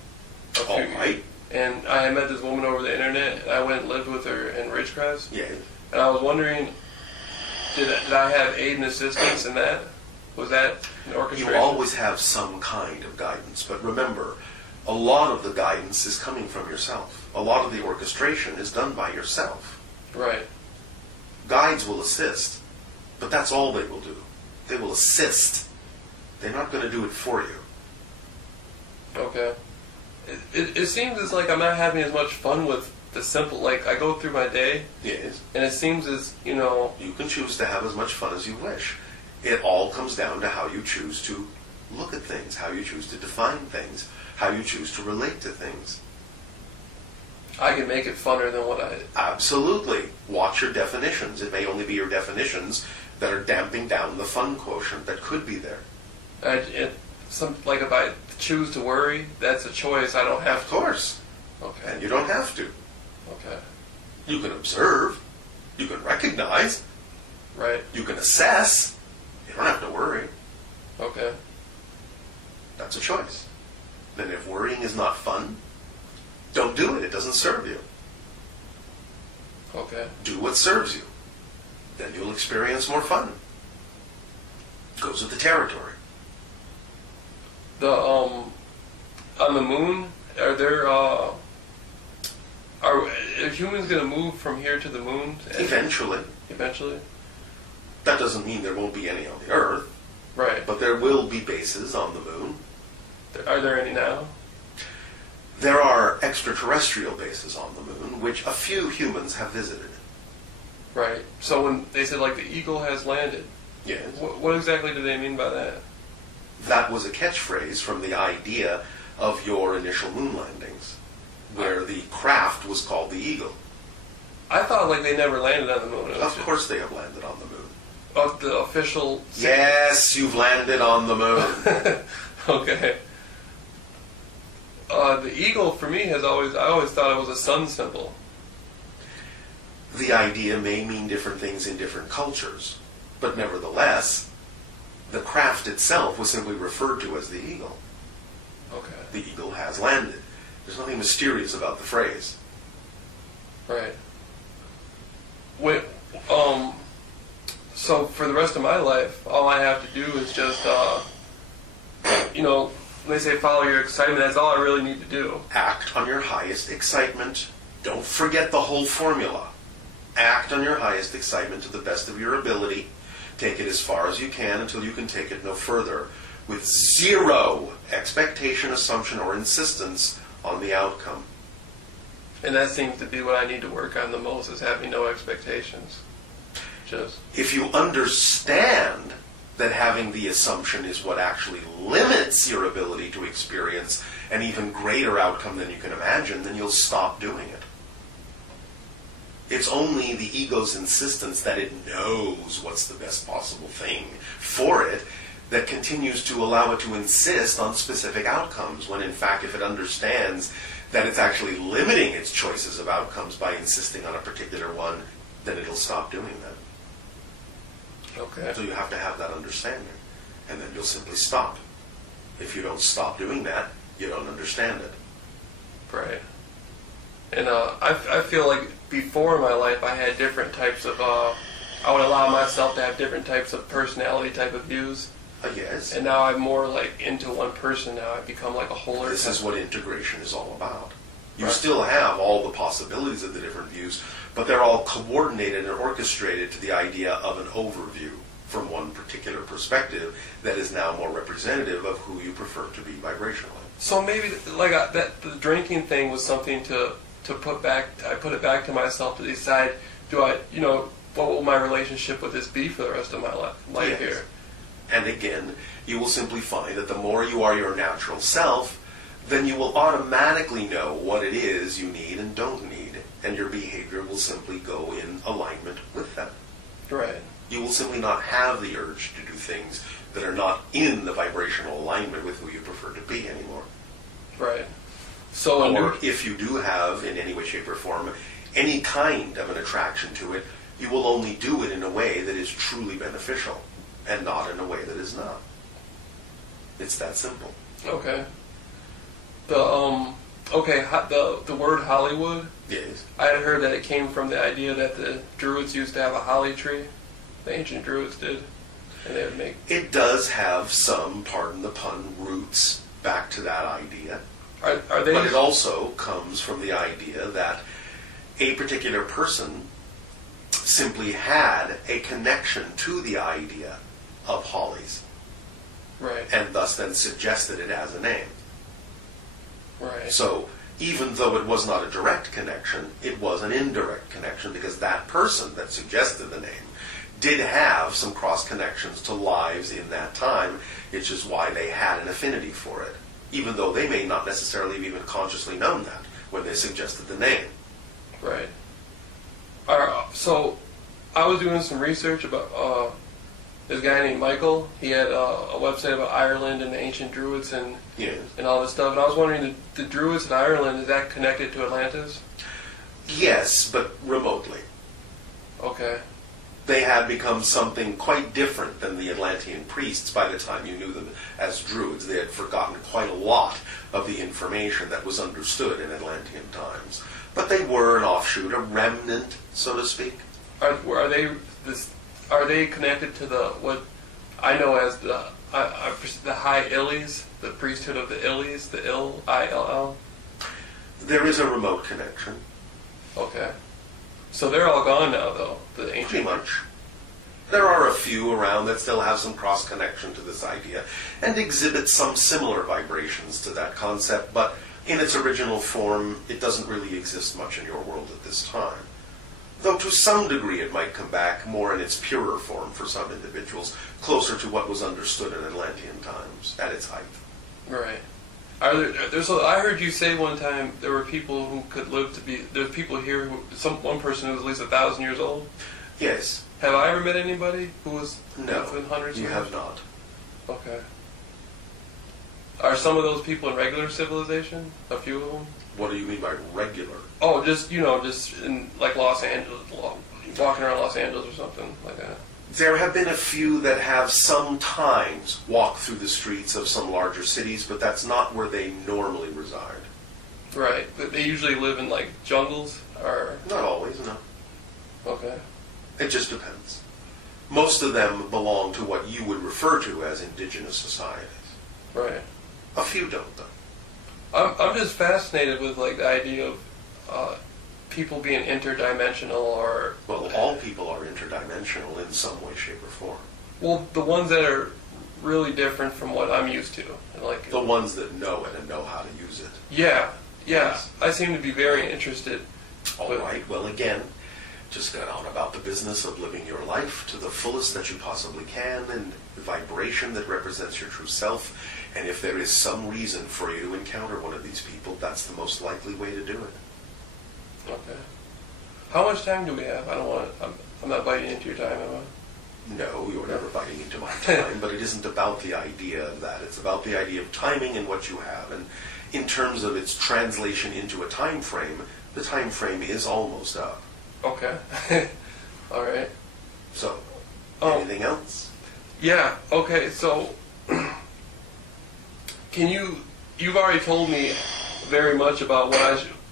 All right. And I met this woman over the internet, and I went and lived with her in Ridgecrest. Yeah. And I was wondering, did I have aid and assistance in that? Was that an orchestration? You always have some kind of guidance, but remember, a lot of the guidance is coming from yourself. A lot of the orchestration is done by yourself. Right. Guides will assist, but that's all they will do. They will assist. They're not going to do it for you. Okay. It seems as like I'm not having as much fun with the simple, like I go through my day. Yes. And it seems as, You can choose to have as much fun as you wish. It all comes down to how you choose to look at things, how you choose to define things, how you choose to relate to things. I can make it funner than what I... Absolutely. Watch your definitions. It may only be your definitions that are damping down the fun quotient that could be there. Like if I choose to worry, that's a choice. I don't have Of course. Okay. And you don't have to. Okay. You can observe. You can recognize. Right. You can assess. You don't have to worry. Okay. That's a choice. Then if worrying is not fun, don't do it. It doesn't serve you. Okay. Do what serves you. Then you'll experience more fun. Goes with the territory. On the moon, are humans going to move from here to the moon? Eventually. Eventually? That doesn't mean there won't be any on the Earth. Right. But there will be bases on the moon. Are there any now? There are extraterrestrial bases on the moon, which a few humans have visited. Right. So when they said, like, the Eagle has landed, Yes. what exactly do they mean by that? That was a catchphrase from the idea of your initial moon landings, where the craft was called the Eagle. I thought, like, they never landed on the moon. Of course they have landed on the moon. Of the official... Yes, you've landed on the moon. Okay. The eagle, for me, I always thought it was a sun symbol. The idea may mean different things in different cultures, but nevertheless, the craft itself was simply referred to as the Eagle. Okay. The Eagle has landed. There's nothing mysterious about the phrase. Right. So for the rest of my life, all I have to do is just, they say follow your excitement. That's all I really need to do. Act on your highest excitement. Don't forget the whole formula. Act on your highest excitement to the best of your ability. Take it as far as you can until you can take it no further, with zero expectation, assumption, or insistence on the outcome. And that seems to be what I need to work on the most, is having no expectations. If you understand that having the assumption is what actually limits your ability to experience an even greater outcome than you can imagine, then you'll stop doing it. It's only the ego's insistence that it knows what's the best possible thing for it that continues to allow it to insist on specific outcomes, when in fact if it understands that it's actually limiting its choices of outcomes by insisting on a particular one, then it'll stop doing that. Okay. So you have to have that understanding, and then you'll simply stop. If you don't stop doing that, you don't understand it. Right. And I feel like before in my life I had different types of, I would allow myself to have different types of personality type of views. Yes. And now I'm more like into one person now. I've become like a whole. This is what integration is all about. You Right. still have all the possibilities of the different views, but they're all coordinated and orchestrated to the idea of an overview from one particular perspective that is now more representative of who you prefer to be vibrationally. So maybe like that the drinking thing was something to put back. I put it back to myself to decide: what will my relationship with this be for the rest of my life Yes. here? And again, you will simply find that the more you are your natural self, then you will automatically know what it is you need and don't need, and your behavior will simply go in alignment with that. Right. You will simply not have the urge to do things that are not in the vibrational alignment with who you prefer to be anymore. Right. So Or if you do have, in any way, shape, or form, any kind of an attraction to it, you will only do it in a way that is truly beneficial, and not in a way that is not. It's that simple. Okay. The word Hollywood. Yes. I had heard that it came from the idea that the Druids used to have a holly tree. The ancient Druids did, and they would make. It does have some, pardon the pun, roots back to that idea. Are they? But it also comes from the idea that a particular person simply had a connection to the idea of hollies, Right. and thus then suggested it as a name. Right. So even though it was not a direct connection, it was an indirect connection, because that person that suggested the name did have some cross connections to lives in that time, which is why they had an affinity for it, even though they may not necessarily have even consciously known that when they suggested the name. Right. So I was doing some research about this guy named Michael. He had a website about Ireland and the ancient Druids and Yes. and all this stuff. And I was wondering, the Druids in Ireland, is that connected to Atlantis? Yes, but remotely. Okay. They had become something quite different than the Atlantean priests by the time you knew them as Druids. They had forgotten quite a lot of the information that was understood in Atlantean times. But they were an offshoot, a remnant, so to speak. Are they connected to the what I know as the High Illies, the priesthood of the Illies, the Ill? There is a remote connection. Okay. So they're all gone now, though, the ancient. Pretty much. There are a few around that still have some cross-connection to this idea and exhibit some similar vibrations to that concept, but in its original form, it doesn't really exist much in your world at this time. Though to some degree it might come back more in its purer form for some individuals, closer to what was understood in Atlantean times at its height. Right. I heard you say one time there were people who could live to be. There's people here one person who was at least 1,000 years old. Yes. Have I ever met anybody who was No, within hundreds of you years? have not. Okay. Are some of those people in regular civilization? A few of them? What do you mean by regular? Oh, just in like Los Angeles, walking around Los Angeles or something like that. There have been a few that have sometimes walked through the streets of some larger cities, but that's not where they normally reside. Right, but they usually live in like jungles, or Not always, no. okay. It just depends. Most of them belong to what you would refer to as indigenous societies. Right. A few don't, though. I'm just fascinated with like the idea of people being interdimensional, or Well, all people are interdimensional in some way, shape, or form. well, the ones that are really different from what I'm used to, like The ones that know it and know how to use it. yeah. Yes. I seem to be very interested. All But- right, well, again, just get on about the business of living your life to the fullest that you possibly can, and the vibration that represents your true self. And if there is some reason for you to encounter one of these people, that's the most likely way to do it. Okay. How much time do we have? I don't want to. I'm not biting into your time, am I? No, you're never biting into my time, but it isn't about the idea of that. It's about the idea of timing and what you have. And in terms of its translation into a time frame, the time frame is almost up. Okay. All right. So, Oh. anything else? Yeah. Okay. So, you've already told me very much about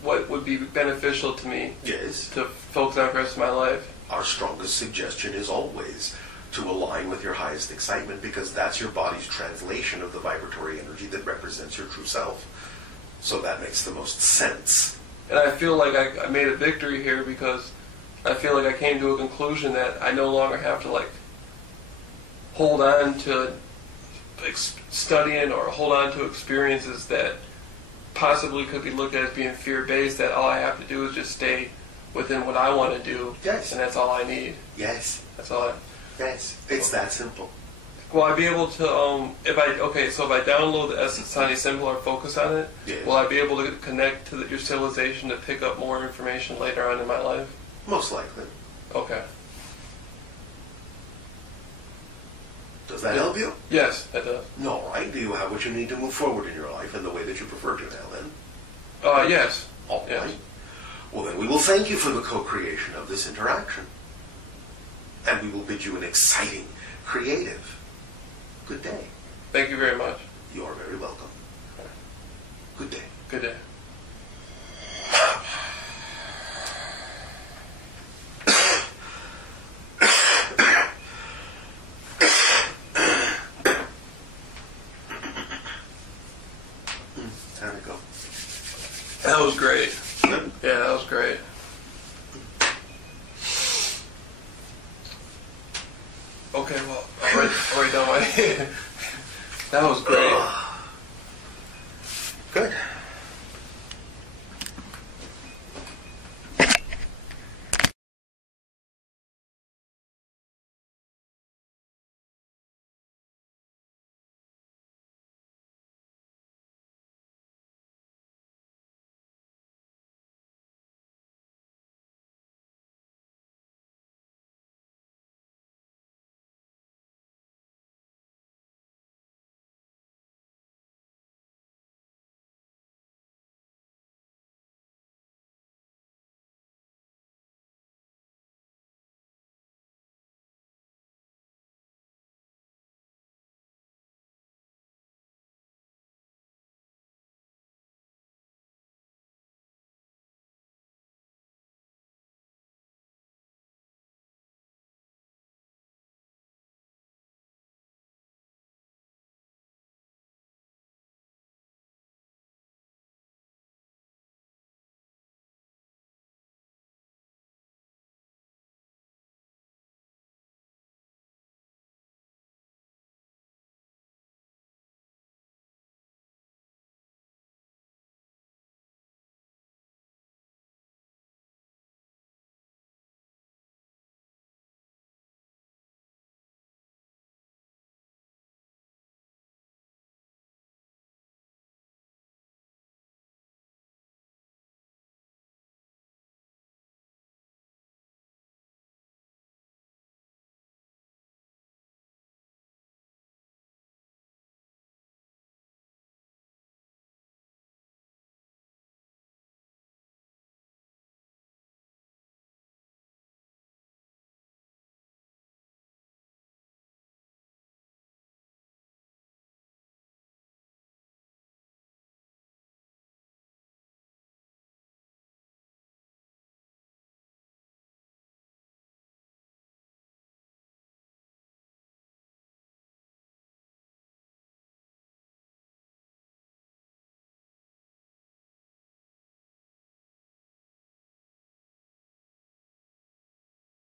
what would be beneficial to me, Yes. to focus on for the rest of my life. Our strongest suggestion is always to align with your highest excitement, because that's your body's translation of the vibratory energy that represents your true self. So that makes the most sense. And I feel like I made a victory here, because I feel like I came to a conclusion that I no longer have to like hold on to studying or hold on to experiences that possibly could be looked at as being fear-based, that all I have to do is just stay within what I want to do. Yes. And that's all I need. Yes. That's all I... Yes. It's that simple. Will I be able to, if I download the Essence Sunny Symbol or focus on it, Yes. will I be able to connect to your civilization to pick up more information later on in my life? Most likely. Okay. Does that help you? Yes, that does. All right. Do you have what you need to move forward in your life in the way that you prefer to now, then? Yes. All Yes. right. Well, then we will thank you for the co-creation of this interaction. And we will bid you an exciting, creative, good day. Thank you very much. You are very welcome. Good day. Good day. How'd it go? That was great. Good. Yeah, that was great. Okay, well, I'll write down my... That was great.